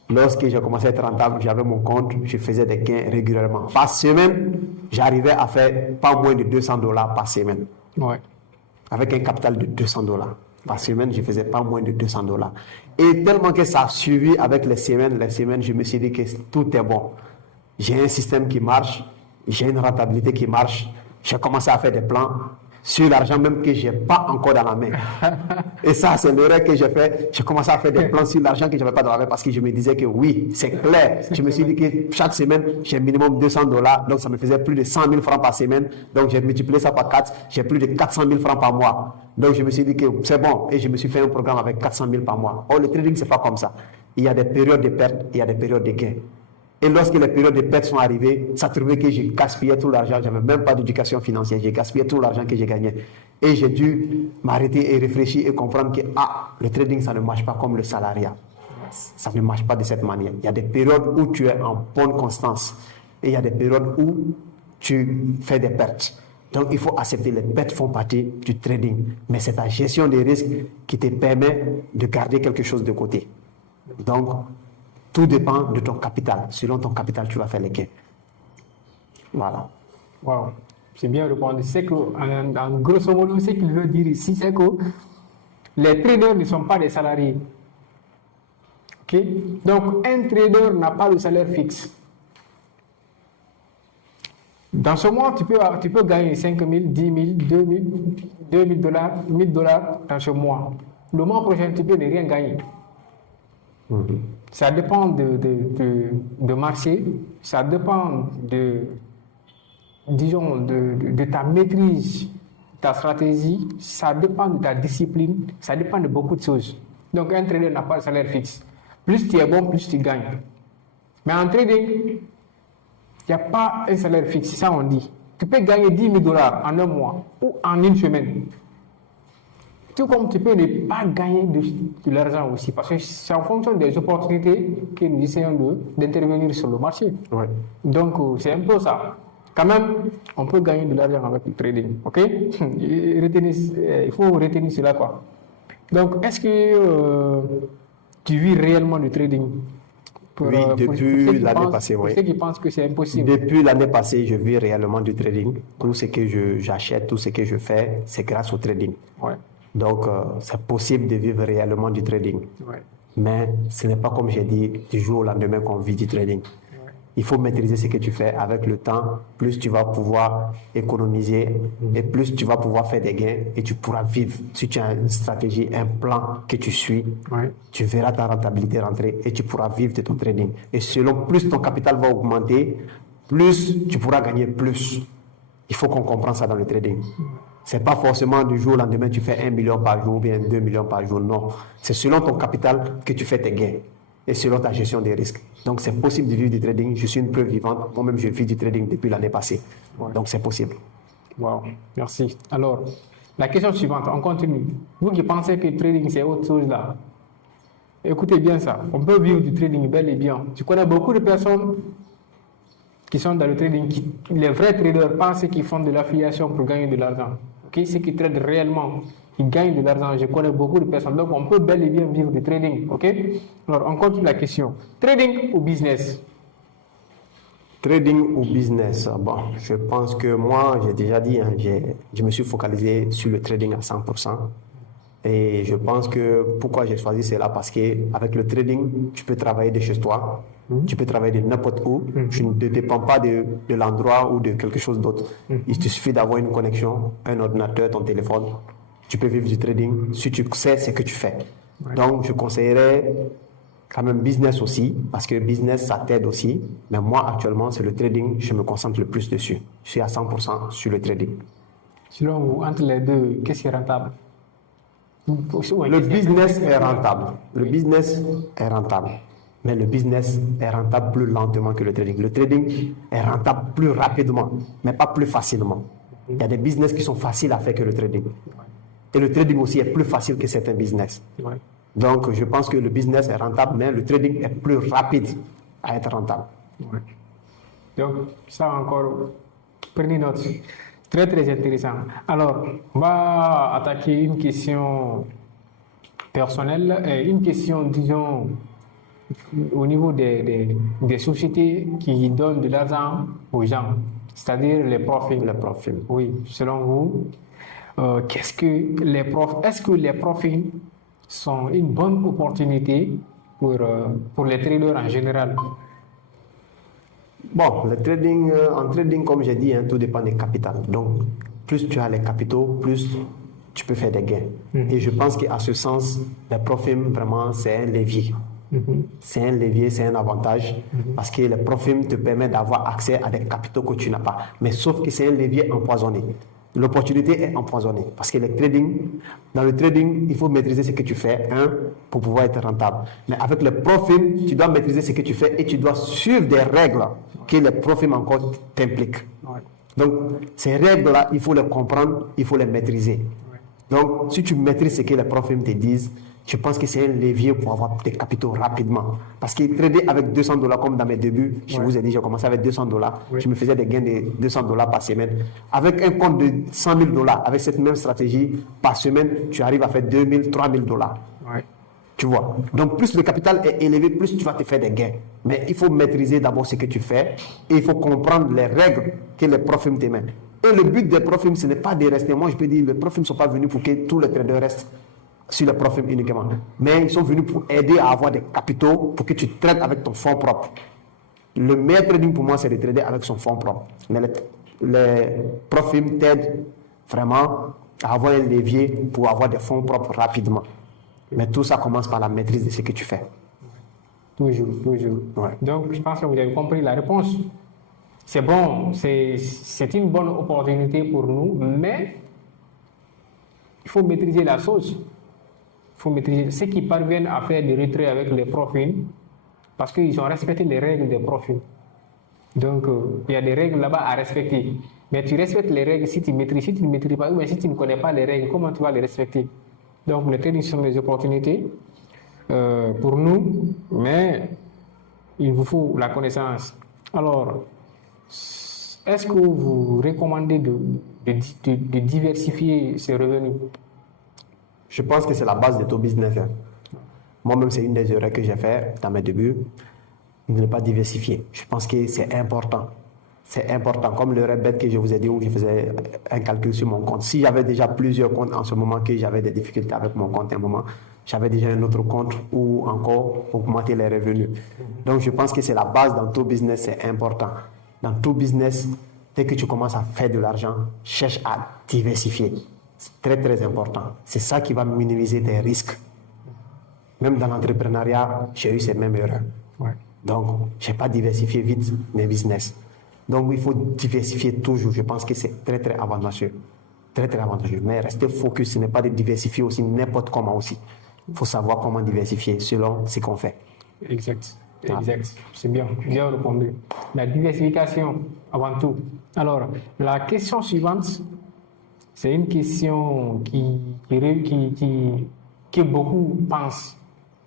lorsque j'ai commencé à être rentable, j'avais mon compte, je faisais des gains régulièrement. Par semaine, j'arrivais à faire pas moins de $200 par semaine. Ouais. Avec un capital de $200. Par semaine, je faisais pas moins de $200. Et tellement que ça a suivi avec les semaines, je me suis dit que tout est bon. J'ai un système qui marche, j'ai une rentabilité qui marche. J'ai commencé à faire des plans sur l'argent même que je n'ai pas encore dans la main. Et ça, c'est l'erreur que j'ai fait. J'ai commencé à faire des plans sur l'argent que je n'avais pas dans la main parce que je me disais que oui, c'est clair. Je me suis dit que chaque semaine, j'ai minimum $200. Donc, ça me faisait plus de 100 000 francs par semaine. Donc, j'ai multiplié ça par 4. J'ai plus de 400 000 francs par mois. Donc, je me suis dit que c'est bon. Et je me suis fait un programme avec 400 000 par mois. Oh, le trading, c'est pas comme ça. Il y a des périodes de perte, il y a des périodes de gains. Et lorsque les périodes de pertes sont arrivées, ça trouvait que j'ai gaspillé tout l'argent. Je n'avais même pas d'éducation financière. J'ai gaspillé tout l'argent que j'ai gagné. Et j'ai dû m'arrêter et réfléchir et comprendre que le trading, ça ne marche pas comme le salariat. Ça ne marche pas de cette manière. Il y a des périodes où tu es en bonne constance. Et il y a des périodes où tu fais des pertes. Donc, il faut accepter les pertes font partie du trading. Mais c'est ta gestion des risques qui te permet de garder quelque chose de côté. Donc, tout dépend de ton capital. Selon ton capital, tu vas faire les gains. Voilà. Wow. C'est bien répondu. C'est que, en grosso modo, ce qu'il veut dire ici, c'est que les traders ne sont pas des salariés. OK? Donc, un trader n'a pas de salaire fixe. Dans ce mois, tu peux gagner 5 000, 10 000, 2 000, $2 000, $1 000 dans ce mois. Le mois prochain, tu peux ne rien gagner. Ça dépend de marché, ça dépend disons, de ta maîtrise, ta stratégie, ça dépend de ta discipline, ça dépend de beaucoup de choses. Donc, un trader n'a pas de salaire fixe. Plus tu es bon, plus tu gagnes. Mais en trading, il n'y a pas un salaire fixe, c'est ça on dit. Tu peux gagner $10 000 en un mois ou en une semaine. Tout comme tu peux ne pas gagner de l'argent aussi, parce que c'est en fonction des opportunités que nous essayons d'intervenir sur le marché. Ouais. Donc, c'est un peu ça. Quand même, on peut gagner de l'argent avec le trading. OK? Il faut retenir cela, quoi. Donc, est-ce que tu vis réellement du trading? Oui, depuis l'année passée, oui. Pour ceux qui pensent que c'est impossible. Depuis l'année passée, je vis réellement du trading. Tout ce que j'achète, tout ce que je fais, c'est grâce au trading. Ouais. Donc, c'est possible de vivre réellement du trading. Ouais. Mais ce n'est pas comme j'ai dit, du jour au lendemain qu'on vit du trading. Ouais. Il faut maîtriser ce que tu fais. Avec le temps, plus tu vas pouvoir économiser et plus tu vas pouvoir faire des gains et tu pourras vivre. Si tu as une stratégie, un plan que tu suis, tu verras ta rentabilité rentrer et tu pourras vivre de ton trading. Et selon plus ton capital va augmenter, plus tu pourras gagner plus. Il faut qu'on comprenne ça dans le trading. Ce n'est pas forcément du jour au lendemain tu fais 1 million par jour ou bien 2 millions par jour. Non. C'est selon ton capital que tu fais tes gains et selon ta gestion des risques. Donc, c'est possible de vivre du trading. Je suis une preuve vivante. Moi-même, je vis du trading depuis l'année passée. Ouais. Donc, c'est possible. Wow. Merci. Alors, la question suivante, on continue. Vous qui pensez que le trading, c'est autre chose là, écoutez bien ça. On peut vivre du trading bel et bien. Je connais beaucoup de personnes qui sont dans le trading, les vrais traders pensent qu'ils font de l'affiliation pour gagner de l'argent. Okay? Ceux qui tradent réellement, ils gagnent de l'argent. Je connais beaucoup de personnes. Donc, on peut bel et bien vivre du trading. Okay? Alors, on continue la question. Trading ou business? Trading ou business? Bon, je pense que moi, j'ai déjà dit, je me suis focalisé sur le trading à 100%. Et je pense que pourquoi j'ai choisi cela, parce qu'avec le trading, tu peux travailler de chez toi. Tu peux travailler de n'importe où. Tu ne dépends pas de l'endroit ou de quelque chose d'autre. Il te suffit d'avoir une connexion, un ordinateur, ton téléphone. Tu peux vivre du trading si tu sais ce que tu fais. Ouais. Donc, je conseillerais quand même business aussi, parce que business, ça t'aide aussi. Mais moi, actuellement, c'est le trading, je me concentre le plus dessus. Je suis à 100% sur le trading. Selon vous, entre les deux, qu'est-ce qui est rentable? Le business est rentable. Le business est rentable. Mais le business est rentable plus lentement que le trading. Le trading est rentable plus rapidement, mais pas plus facilement. Il y a des business qui sont faciles à faire que le trading. Et le trading aussi est plus facile que certains business. Donc, je pense que le business est rentable, mais le trading est plus rapide à être rentable. Donc, ça encore, prenez note. Très, très intéressant. Alors, on va attaquer une question personnelle, une question, disons, au niveau des sociétés qui donnent de l'argent aux gens, c'est-à-dire les profils. Les profils. Oui, selon vous, est-ce que les profils sont une bonne opportunité pour les traders en général? Bon, en trading, comme j'ai dit, tout dépend des capitaux. Donc, plus tu as les capitaux, plus tu peux faire des gains. Et je pense qu'à ce sens, les profils, vraiment, c'est un levier. C'est un levier, c'est un avantage, parce que les profils te permettent d'avoir accès à des capitaux que tu n'as pas. Mais sauf que c'est un levier empoisonné. L'opportunité est empoisonnée, parce que dans le trading, il faut maîtriser ce que tu fais, pour pouvoir être rentable. Mais avec le profil, tu dois maîtriser ce que tu fais et tu dois suivre des règles que les profils encore t'impliquent. Donc, ces règles-là, il faut les comprendre, il faut les maîtriser. Donc, si tu maîtrises ce que les profils te disent, je pense que c'est un levier pour avoir des capitaux rapidement. Parce que trader avec $200, comme dans mes débuts, je vous ai dit, j'ai commencé avec $200. Je me faisais des gains de $200 par semaine. Avec un compte de $100,000, avec cette même stratégie, par semaine, tu arrives à faire $2,000, $3,000. Tu vois. Donc, plus le capital est élevé, plus tu vas te faire des gains. Mais il faut maîtriser d'abord ce que tu fais et il faut comprendre les règles que les profils te mettent. Et le but des profils, ce n'est pas de rester. Moi, je peux dire, les profils ne sont pas venus pour que tous les traders restent sur le profil uniquement. Mais ils sont venus pour aider à avoir des capitaux pour que tu trades avec ton fonds propre. Le meilleur trading pour moi, c'est de trader avec son fonds propre. Mais les profils t'aident vraiment à avoir un levier pour avoir des fonds propres rapidement. Mais tout ça commence par la maîtrise de ce que tu fais. Toujours. Ouais. Donc, je pense que vous avez compris la réponse. C'est bon, c'est une bonne opportunité pour nous, mais il faut maîtriser la chose. Il faut maîtriser ceux qui parviennent à faire des retraits avec les profils, parce qu'ils ont respecté les règles des profils. Donc, il y a des règles là-bas à respecter. Mais tu respectes les règles si tu maîtrises. Si tu ne maîtrises pas, ou si tu ne connais pas les règles, comment tu vas les respecter? Donc, les trading sont des opportunités pour nous, mais il vous faut la connaissance. Alors, est-ce que vous recommandez de diversifier ses revenus? Je pense que c'est la base de ton business. Moi-même, c'est une des erreurs que j'ai fait dans mes débuts, de ne pas diversifier. Je pense que c'est important. C'est important. Comme l'erreur bête que je vous ai dit où je faisais un calcul sur mon compte. Si j'avais déjà plusieurs comptes en ce moment, que j'avais des difficultés avec mon compte à un moment, j'avais déjà un autre compte ou encore augmenter les revenus. Donc, je pense que c'est la base dans tout business, c'est important. Dans tout business, dès que tu commences à faire de l'argent, cherche à diversifier. C'est très, très important. C'est ça qui va minimiser tes risques. Même dans l'entrepreneuriat, j'ai eu ces mêmes erreurs. Donc, je n'ai pas diversifié vite mes business. Donc, il faut diversifier toujours. Je pense que c'est très, très avantageux. Très, très avantageux. Mais rester focus, ce n'est pas de diversifier aussi n'importe comment aussi. Il faut savoir comment diversifier selon ce qu'on fait. Exact. C'est bien répondu. La diversification avant tout. Alors, la question suivante, c'est une question que beaucoup pensent.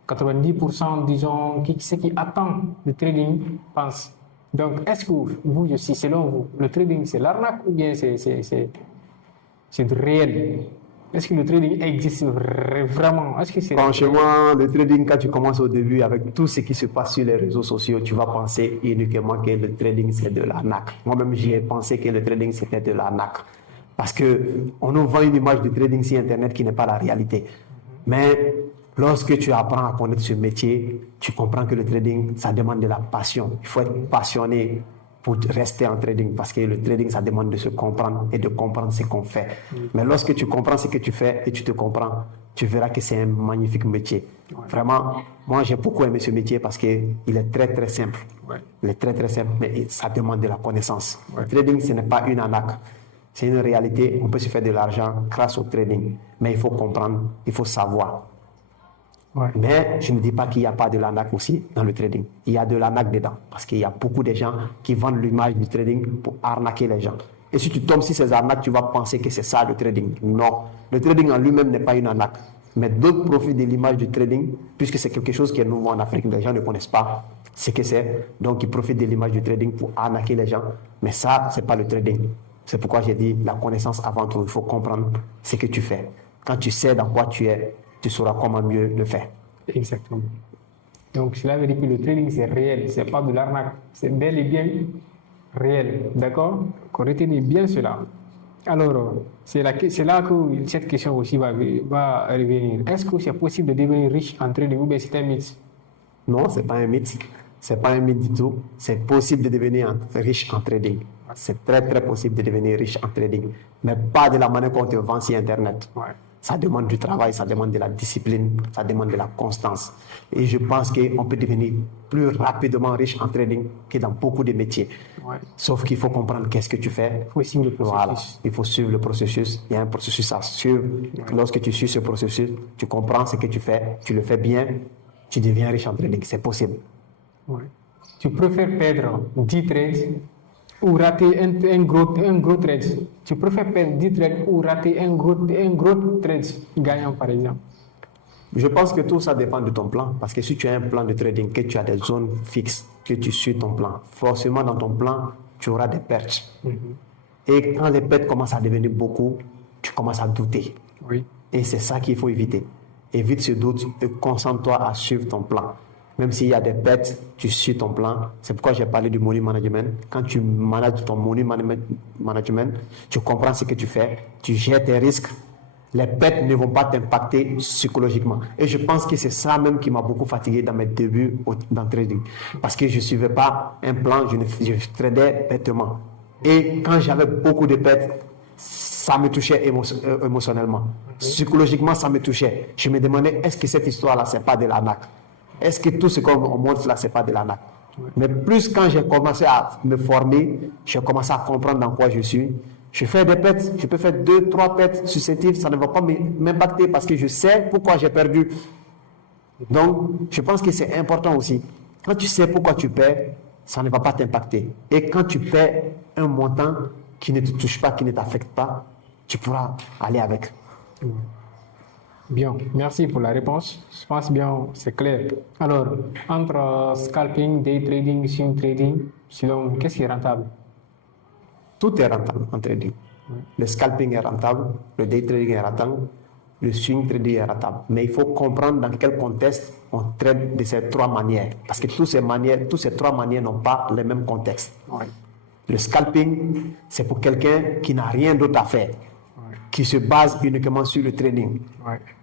90%, disons, ceux qui attendent le trading pensent. Donc, est-ce que vous aussi, selon vous, le trading, c'est l'arnaque ou bien c'est réel? Est-ce que le trading existe vraiment? Est-ce que c'est Franchement, le trading, quand tu commences au début, avec tout ce qui se passe sur les réseaux sociaux, tu vas penser uniquement que le trading, c'est de l'arnaque. Moi-même, j'y ai pensé que le trading, c'était de l'arnaque. Parce qu'on nous vend une image du trading sur Internet qui n'est pas la réalité. Mais lorsque tu apprends à connaître ce métier, tu comprends que le trading, ça demande de la passion. Il faut être passionné pour rester en trading, parce que le trading, ça demande de se comprendre et de comprendre ce qu'on fait. Mais lorsque tu comprends ce que tu fais et tu te comprends, tu verras que c'est un magnifique métier. Vraiment, moi, j'ai beaucoup aimé ce métier parce qu'il est très, très simple. Il est très, très simple, mais ça demande de la connaissance. Le trading, ce n'est pas une arnaque. C'est une réalité, on peut se faire de l'argent grâce au trading. Mais il faut comprendre, il faut savoir. Ouais. Mais je ne dis pas qu'il n'y a pas de l'arnaque aussi dans le trading. Il y a de l'arnaque dedans. Parce qu'il y a beaucoup de gens qui vendent l'image du trading pour arnaquer les gens. Et si tu tombes sur ces arnaques, tu vas penser que c'est ça le trading. Non. Le trading en lui-même n'est pas une arnaque. Mais d'autres profitent de l'image du trading, puisque c'est quelque chose qui est nouveau en Afrique. Les gens ne connaissent pas ce que c'est. Donc, ils profitent de l'image du trading pour arnaquer les gens. Mais ça, ce n'est pas le trading. C'est pourquoi j'ai dit la connaissance avant tout. Il faut comprendre ce que tu fais. Quand tu sais dans quoi tu es, tu sauras comment mieux le faire. Exactement. Donc, cela veut dire que le trading, c'est réel. Ce n'est pas de l'arnaque. C'est bel et bien réel. D'accord? Retenez bien cela. Alors, c'est là que cette question aussi va revenir. Est-ce que c'est possible de devenir riche en trading ou bien c'est un mythe? Non, ce n'est pas un mythe. Ce n'est pas un mythe du tout. C'est possible de devenir riche en trading. C'est très, très possible de devenir riche en trading. Mais pas de la manière qu'on te vend sur Internet. Ouais. Ça demande du travail, ça demande de la discipline, ça demande de la constance. Et je pense qu'on peut devenir plus rapidement riche en trading que dans beaucoup de métiers. Ouais. Sauf qu'il faut comprendre qu'est-ce que tu fais. Il faut suivre le processus. Voilà. Il faut suivre le processus. Il y a un processus à suivre. Ouais. Lorsque tu suis ce processus, tu comprends ce que tu fais, tu le fais bien, tu deviens riche en trading. C'est possible. Ouais. Tu préfères perdre 10 trades ou rater un gros trade? Tu préfères perdre 10 trades ou rater un gros trade gagnant, par exemple? Je pense que tout ça dépend de ton plan. Parce que si tu as un plan de trading, que tu as des zones fixes, que tu suis ton plan, forcément dans ton plan, tu auras des pertes. Et quand les pertes commencent à devenir beaucoup, tu commences à douter. Oui. Et c'est ça qu'il faut éviter. Évite ce doute et concentre-toi à suivre ton plan. Même s'il y a des pertes, tu suis ton plan. C'est pourquoi j'ai parlé du money management. Quand tu manages ton money management, tu comprends ce que tu fais, tu gères tes risques. Les pertes ne vont pas t'impacter psychologiquement. Et je pense que c'est ça même qui m'a beaucoup fatigué dans mes débuts dans le trading. Parce que je ne suivais pas un plan, je tradais bêtement. Et quand j'avais beaucoup de pertes, ça me touchait émotionnellement. Psychologiquement, ça me touchait. Je me demandais, est-ce que cette histoire-là, ce n'est pas de l'arnaque? Est-ce que tout ce qu'on montre là, ce n'est pas de l'arnaque? Mais plus quand j'ai commencé à me former, j'ai commencé à comprendre dans quoi je suis. Je fais des pertes, je peux faire 2-3 pertes successives, ça ne va pas m'impacter parce que je sais pourquoi j'ai perdu. Donc, je pense que c'est important aussi. Quand tu sais pourquoi tu perds, ça ne va pas t'impacter. Et quand tu perds un montant qui ne te touche pas, qui ne t'affecte pas, tu pourras aller avec. Bien, merci pour la réponse. Je pense bien, c'est clair. Alors, entre scalping, day trading, swing trading, selon vous, qu'est-ce qui est rentable? Tout est rentable en trading. Le scalping est rentable, le day trading est rentable, le swing trading est rentable. Mais il faut comprendre dans quel contexte on trade de ces trois manières. Parce que toutes ces trois manières n'ont pas le même contexte. Ouais. Le scalping, c'est pour quelqu'un qui n'a rien d'autre à faire, qui se base uniquement sur le trading,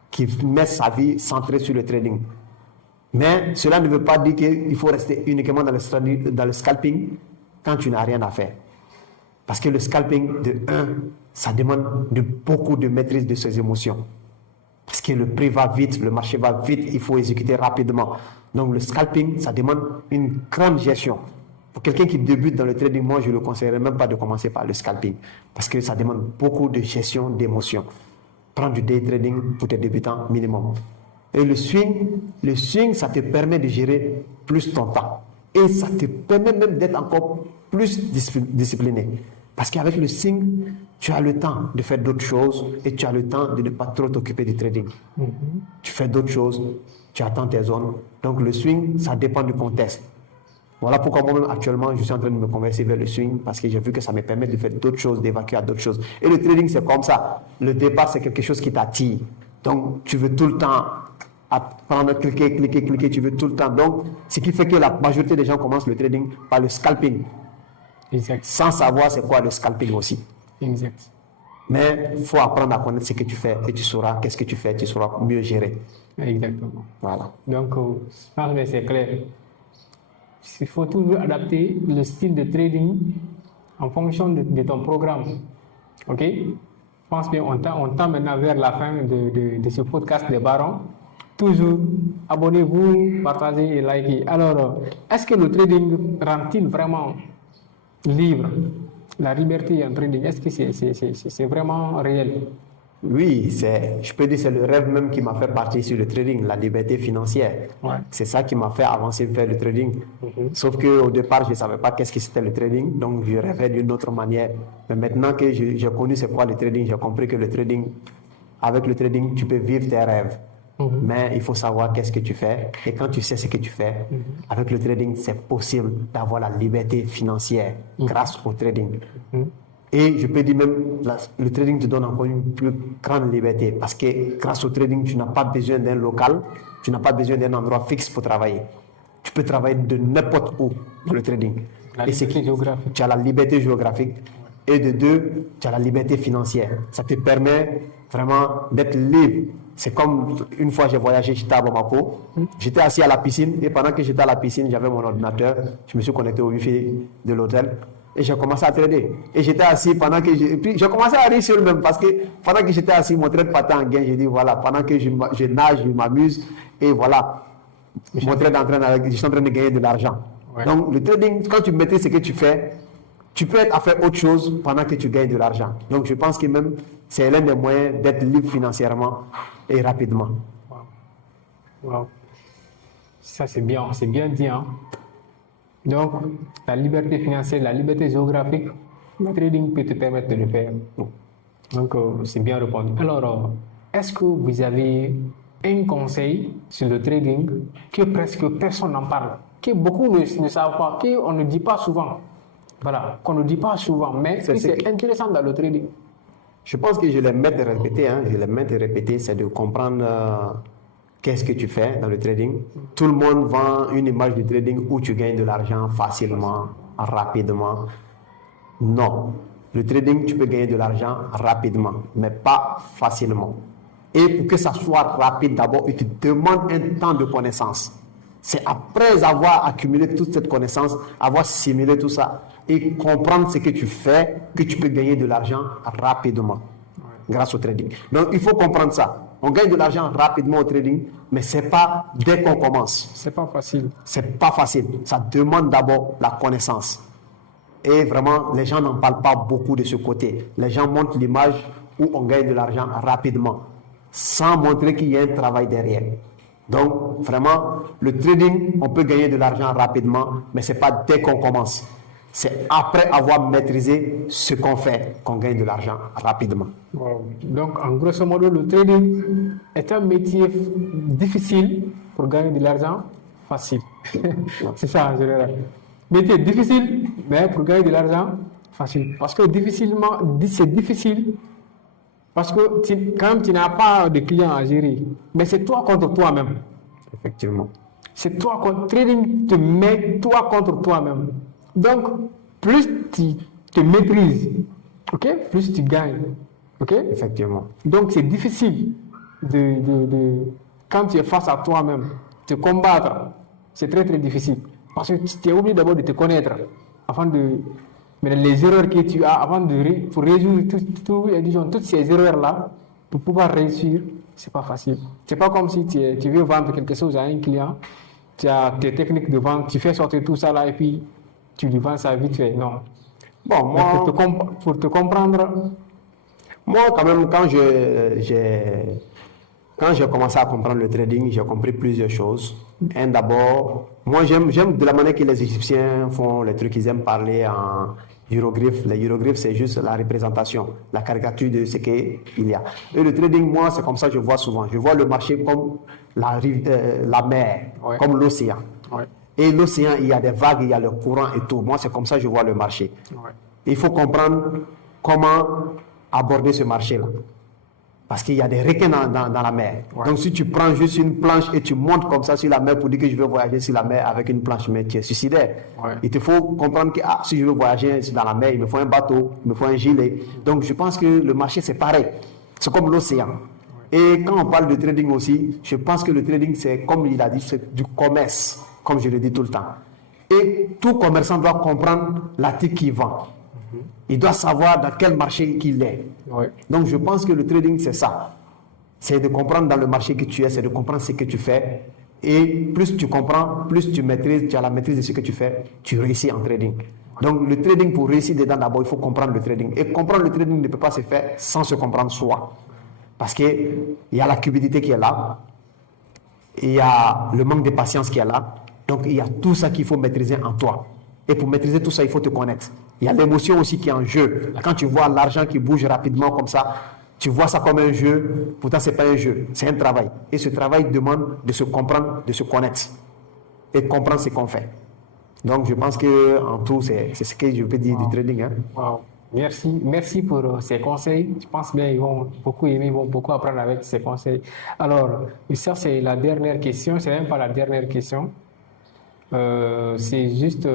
qui met sa vie centrée sur le trading. Mais cela ne veut pas dire qu'il faut rester uniquement dans le scalping quand tu n'as rien à faire. Parce que le scalping, ça demande beaucoup de maîtrise de ses émotions. Parce que le prix va vite, le marché va vite, il faut exécuter rapidement. Donc le scalping, ça demande une grande gestion. Pour quelqu'un qui débute dans le trading, moi je ne le conseillerais même pas de commencer par le scalping. Parce que ça demande beaucoup de gestion d'émotions. Prends du day trading pour tes débutants minimum. Et le swing, ça te permet de gérer plus ton temps. Et ça te permet même d'être encore plus discipliné. Parce qu'avec le swing, tu as le temps de faire d'autres choses et tu as le temps de ne pas trop t'occuper du trading. Tu fais d'autres choses, tu attends tes zones. Donc le swing, ça dépend du contexte. Voilà pourquoi moi-même actuellement, je suis en train de me converser vers le swing parce que j'ai vu que ça me permet de faire d'autres choses, d'évacuer à d'autres choses. Et le trading, c'est comme ça. Le départ, c'est quelque chose qui t'attire. Donc tu veux tout le temps apprendre, cliquer, tu veux tout le temps. Donc, ce qui fait que la majorité des gens commencent le trading par le scalping. Exact. Sans savoir c'est quoi le scalping aussi. Exact. Mais il faut apprendre à connaître ce que tu fais et tu sauras qu'est-ce que tu fais, tu sauras mieux gérer. Exactement. Voilà. Donc, je pense que c'est clair. Il faut toujours adapter le style de trading en fonction de ton programme. OK? Je pense bien on tend maintenant vers la fin de ce podcast des barons. Toujours, abonnez-vous, partagez et likez. Alors, est-ce que le trading rend-il vraiment libre? La liberté en trading, est-ce que c'est vraiment réel? Oui, je peux dire c'est le rêve même qui m'a fait partir sur le trading, la liberté financière. Ouais. C'est ça qui m'a fait avancer vers le trading. Sauf qu'au départ, je ne savais pas qu'est-ce que c'était le trading, donc je rêvais d'une autre manière. Mais maintenant que j'ai connu c'est quoi le trading, j'ai compris que avec le trading, tu peux vivre tes rêves. Mais il faut savoir qu'est-ce que tu fais. Et quand tu sais ce que tu fais, avec le trading, c'est possible d'avoir la liberté financière grâce au trading. Et je peux dire même, le trading te donne encore une plus grande liberté parce que grâce au trading, tu n'as pas besoin d'un local, tu n'as pas besoin d'un endroit fixe pour travailler. Tu peux travailler de n'importe où dans le trading. La liberté géographique. Tu as la liberté géographique. Et de deux, tu as la liberté financière. Ça te permet vraiment d'être libre. C'est comme une fois j'ai voyagé, j'étais à Bamako, j'étais assis à la piscine et pendant que j'étais à la piscine, j'avais mon ordinateur, je me suis connecté au wifi de l'hôtel et j'ai commencé à trader. Et j'étais assis pendant que puis j'ai commencé à rire sur le même parce que pendant que j'étais assis, mon trade partait en gain. J'ai dit voilà, pendant que je nage, je m'amuse et voilà, mon trade je suis en train de gagner de l'argent. Ouais. Donc le trading, quand tu maîtrises ce que tu fais, tu peux être à faire autre chose pendant que tu gagnes de l'argent. Donc je pense que même c'est l'un des moyens d'être libre financièrement et rapidement. Wow. Ça c'est bien dit. Hein? Donc la liberté financière, la liberté géographique, le trading peut te permettre de le faire. Donc c'est bien répondu. Alors, est-ce que vous avez un conseil sur le trading que presque personne n'en parle, que beaucoup ne savent pas, qu'on ne dit pas souvent? Voilà, qu'on ne dit pas souvent, mais c'est intéressant dans le trading. Je pense que je l'ai maintes répété, c'est de comprendre qu'est-ce que tu fais dans le trading. Tout le monde vend une image du trading où tu gagnes de l'argent facilement, rapidement. Non, le trading, tu peux gagner de l'argent rapidement, mais pas facilement. Et pour que ça soit rapide, d'abord, il te demande un temps de connaissance. C'est après avoir accumulé toute cette connaissance, avoir simulé tout ça et comprendre ce que tu fais que tu peux gagner de l'argent rapidement grâce au trading. Donc il faut comprendre ça. On gagne de l'argent rapidement au trading, mais c'est pas dès qu'on commence. C'est pas facile. C'est pas facile. Ça demande d'abord la connaissance. Et vraiment, les gens n'en parlent pas beaucoup de ce côté. Les gens montrent l'image où on gagne de l'argent rapidement, sans montrer qu'il y a un travail derrière. Donc, vraiment, le trading, on peut gagner de l'argent rapidement, mais ce n'est pas dès qu'on commence. C'est après avoir maîtrisé ce qu'on fait qu'on gagne de l'argent rapidement. Wow. Donc, en grosso modo, le trading est un métier difficile pour gagner de l'argent facile. C'est ça, en général. Métier difficile, mais pour gagner de l'argent facile. Parce que c'est difficile. Parce que quand tu n'as pas de clients à gérer, mais c'est toi contre toi-même. Effectivement. C'est toi contre trading, te met toi contre toi-même. Donc, plus tu te maîtrises, ok, plus tu gagnes. Ok? Effectivement. Donc, c'est difficile quand tu es face à toi-même, te combattre. C'est très très difficile. Parce que tu es obligé d'abord de te connaître afin de. Mais les erreurs que tu as pour résoudre toutes ces erreurs-là, pour pouvoir réussir, c'est pas facile. C'est pas comme si tu veux vendre quelque chose à un client, tu as tes techniques de vente, tu fais sortir tout ça là et puis tu lui vends ça vite fait. Non. Bon, moi, pour te comprendre. Moi, quand même, quand j'ai commencé à comprendre le trading, j'ai compris plusieurs choses. D'abord, moi j'aime de la manière que les Égyptiens font les trucs, ils aiment parler en hiéroglyphes. Les hiéroglyphes, c'est juste la représentation, la caricature de ce qu'il y a. Et le trading, moi, c'est comme ça que je vois souvent. Je vois le marché comme la mer, ouais, comme l'océan. Ouais. Et l'océan, il y a des vagues, il y a le courant et tout. Moi, c'est comme ça que je vois le marché. Ouais. Il faut comprendre comment aborder ce marché-là. Parce qu'il y a des requins dans la mer. Ouais. Donc si tu prends juste une planche et tu montes comme ça sur la mer pour dire que je veux voyager sur la mer avec une planche, mais tu es suicidaire. Ouais. Il te faut comprendre que si je veux voyager dans la mer, il me faut un bateau, il me faut un gilet. Donc je pense que le marché c'est pareil. C'est comme l'océan. Ouais. Et quand on parle de trading aussi, je pense que le trading c'est, comme il a dit, c'est du commerce, comme je le dis tout le temps. Et tout commerçant doit comprendre l'article qu'il vend. Il doit savoir dans quel marché qu'il est. Ouais. Donc je pense que le trading c'est ça. C'est de comprendre dans le marché que tu es, c'est de comprendre ce que tu fais. Et plus tu comprends, plus tu maîtrises, tu as la maîtrise de ce que tu fais, tu réussis en trading. Donc, le trading, pour réussir dedans, d'abord, il faut comprendre le trading. Et comprendre le trading ne peut pas se faire sans se comprendre soi. Parce qu'il y a la cupidité qui est là, il y a le manque de patience qui est là. Donc, il y a tout ça qu'il faut maîtriser en toi. Et pour maîtriser tout ça, il faut te connaître. Il y a l'émotion aussi qui est en jeu. Quand tu vois l'argent qui bouge rapidement comme ça, tu vois ça comme un jeu. Pourtant, ce n'est pas un jeu, c'est un travail. Et ce travail demande de se comprendre, de se connaître et de comprendre ce qu'on fait. Donc, je pense qu'en tout, c'est ce que je peux dire du trading. Hein. Wow. Merci pour ces conseils. Je pense bien qu'ils vont beaucoup aimer, ils vont beaucoup apprendre avec ces conseils. Alors, ça, c'est la dernière question. C'est même pas la dernière question. C'est juste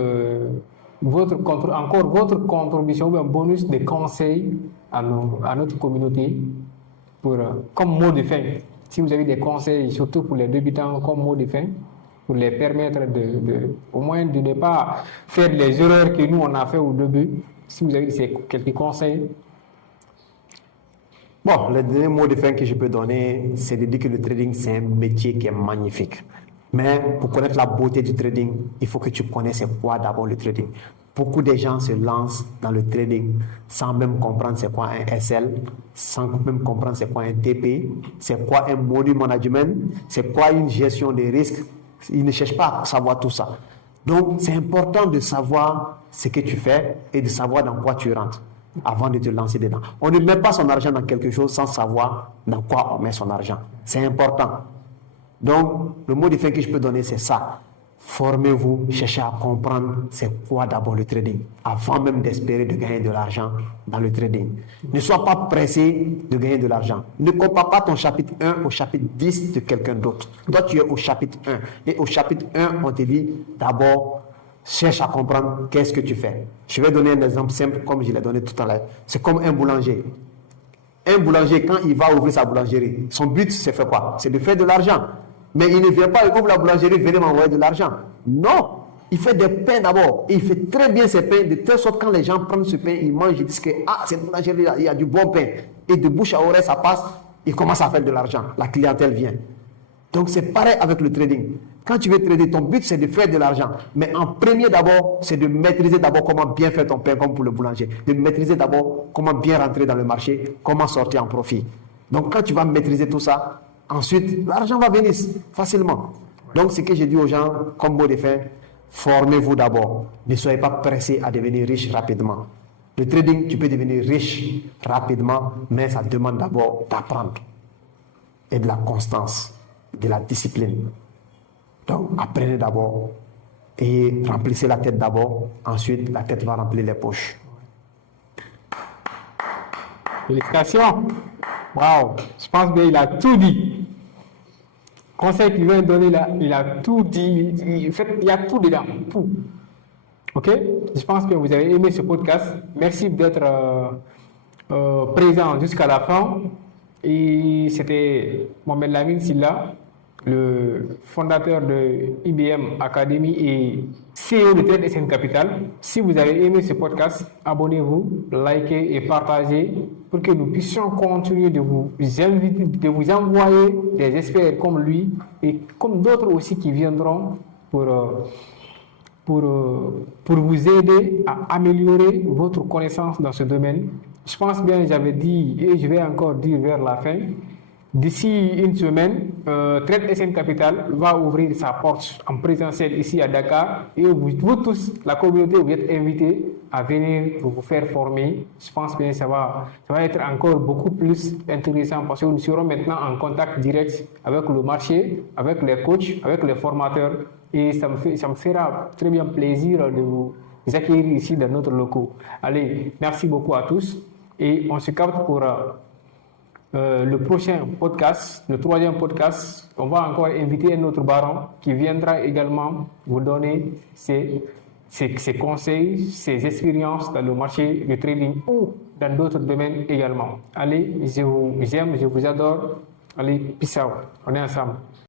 votre contribution ou un bonus de conseils à notre communauté comme mot de fin. Si vous avez des conseils, surtout pour les débutants, comme mot de fin, pour les permettre au moins de ne pas faire les erreurs que nous on a fait au début. Si vous avez quelques conseils. Bon, le dernier mot de fin que je peux donner, c'est de dire que le trading, c'est un métier qui est magnifique. Mais pour connaître la beauté du trading, il faut que tu connaisses c'est quoi d'abord le trading. Beaucoup de gens se lancent dans le trading sans même comprendre c'est quoi un SL, sans même comprendre c'est quoi un TP, c'est quoi un money management, c'est quoi une gestion des risques. Ils ne cherchent pas à savoir tout ça. Donc, c'est important de savoir ce que tu fais et de savoir dans quoi tu rentres avant de te lancer dedans. On ne met pas son argent dans quelque chose sans savoir dans quoi on met son argent. C'est important. Donc, le mot de fin que je peux donner, c'est ça. Formez-vous, cherchez à comprendre c'est quoi d'abord le trading, avant même d'espérer de gagner de l'argent dans le trading. Ne sois pas pressé de gagner de l'argent. Ne compare pas ton chapitre 1 au chapitre 10 de quelqu'un d'autre. Toi, tu es au chapitre 1. Et au chapitre 1, on te dit d'abord, cherche à comprendre qu'est-ce que tu fais. Je vais donner un exemple simple comme je l'ai donné tout à l'heure. C'est comme un boulanger. Un boulanger, quand il va ouvrir sa boulangerie, son but, c'est faire quoi? C'est de faire de l'argent. Mais il ne vient pas, il ouvre la boulangerie, venez m'envoyer de l'argent. Non, il fait des pains d'abord. Et il fait très bien ses pains, de telle sorte que quand les gens prennent ce pain, ils mangent, ils disent que cette boulangerie-là, il y a du bon pain. Et de bouche à oreille, ça passe, il commence à faire de l'argent. La clientèle vient. Donc c'est pareil avec le trading. Quand tu veux trader, ton but c'est de faire de l'argent. Mais en premier d'abord, c'est de maîtriser d'abord comment bien faire ton pain, comme pour le boulanger. De maîtriser d'abord comment bien rentrer dans le marché, comment sortir en profit. Donc quand tu vas maîtriser tout ça, ensuite, l'argent va venir facilement. Donc, ce que j'ai dit aux gens, comme mot de fin, formez-vous d'abord. Ne soyez pas pressés à devenir riche rapidement. Le trading, tu peux devenir riche rapidement, mais ça demande d'abord d'apprendre. Et de la constance, de la discipline. Donc, apprenez d'abord et remplissez la tête d'abord. Ensuite, la tête va remplir les poches. Félicitations. Waouh, je pense bien il a tout dit. Conseil qu'il vient de donner là, il a tout dit. Il y a tout dedans, tout. Ok? Je pense que vous avez aimé ce podcast. Merci d'être présent jusqu'à la fin. Et c'était Mohamed Lamine Silla, le fondateur de IBM Academy et CEO de Trade SN Capital. Si vous avez aimé ce podcast, abonnez-vous, likez et partagez pour que nous puissions continuer de vous inviter, de vous envoyer des experts comme lui et comme d'autres aussi qui viendront pour vous aider à améliorer votre connaissance dans ce domaine. Je pense bien, j'avais dit et je vais encore dire vers la fin. D'ici une semaine, Trade SN Capital va ouvrir sa porte en présentiel ici à Dakar et vous tous, la communauté, vous êtes invités à venir pour vous faire former. Je pense que ça va être encore beaucoup plus intéressant parce que nous serons maintenant en contact direct avec le marché, avec les coachs, avec les formateurs et ça me fera très bien plaisir de vous accueillir ici dans notre locaux. Allez, merci beaucoup à tous et on se capte pour le prochain podcast, le troisième podcast. On va encore inviter un autre baron qui viendra également vous donner ses conseils, ses expériences dans le marché du trading ou dans d'autres domaines également. Allez, je vous aime, je vous adore. Allez, peace out. On est ensemble.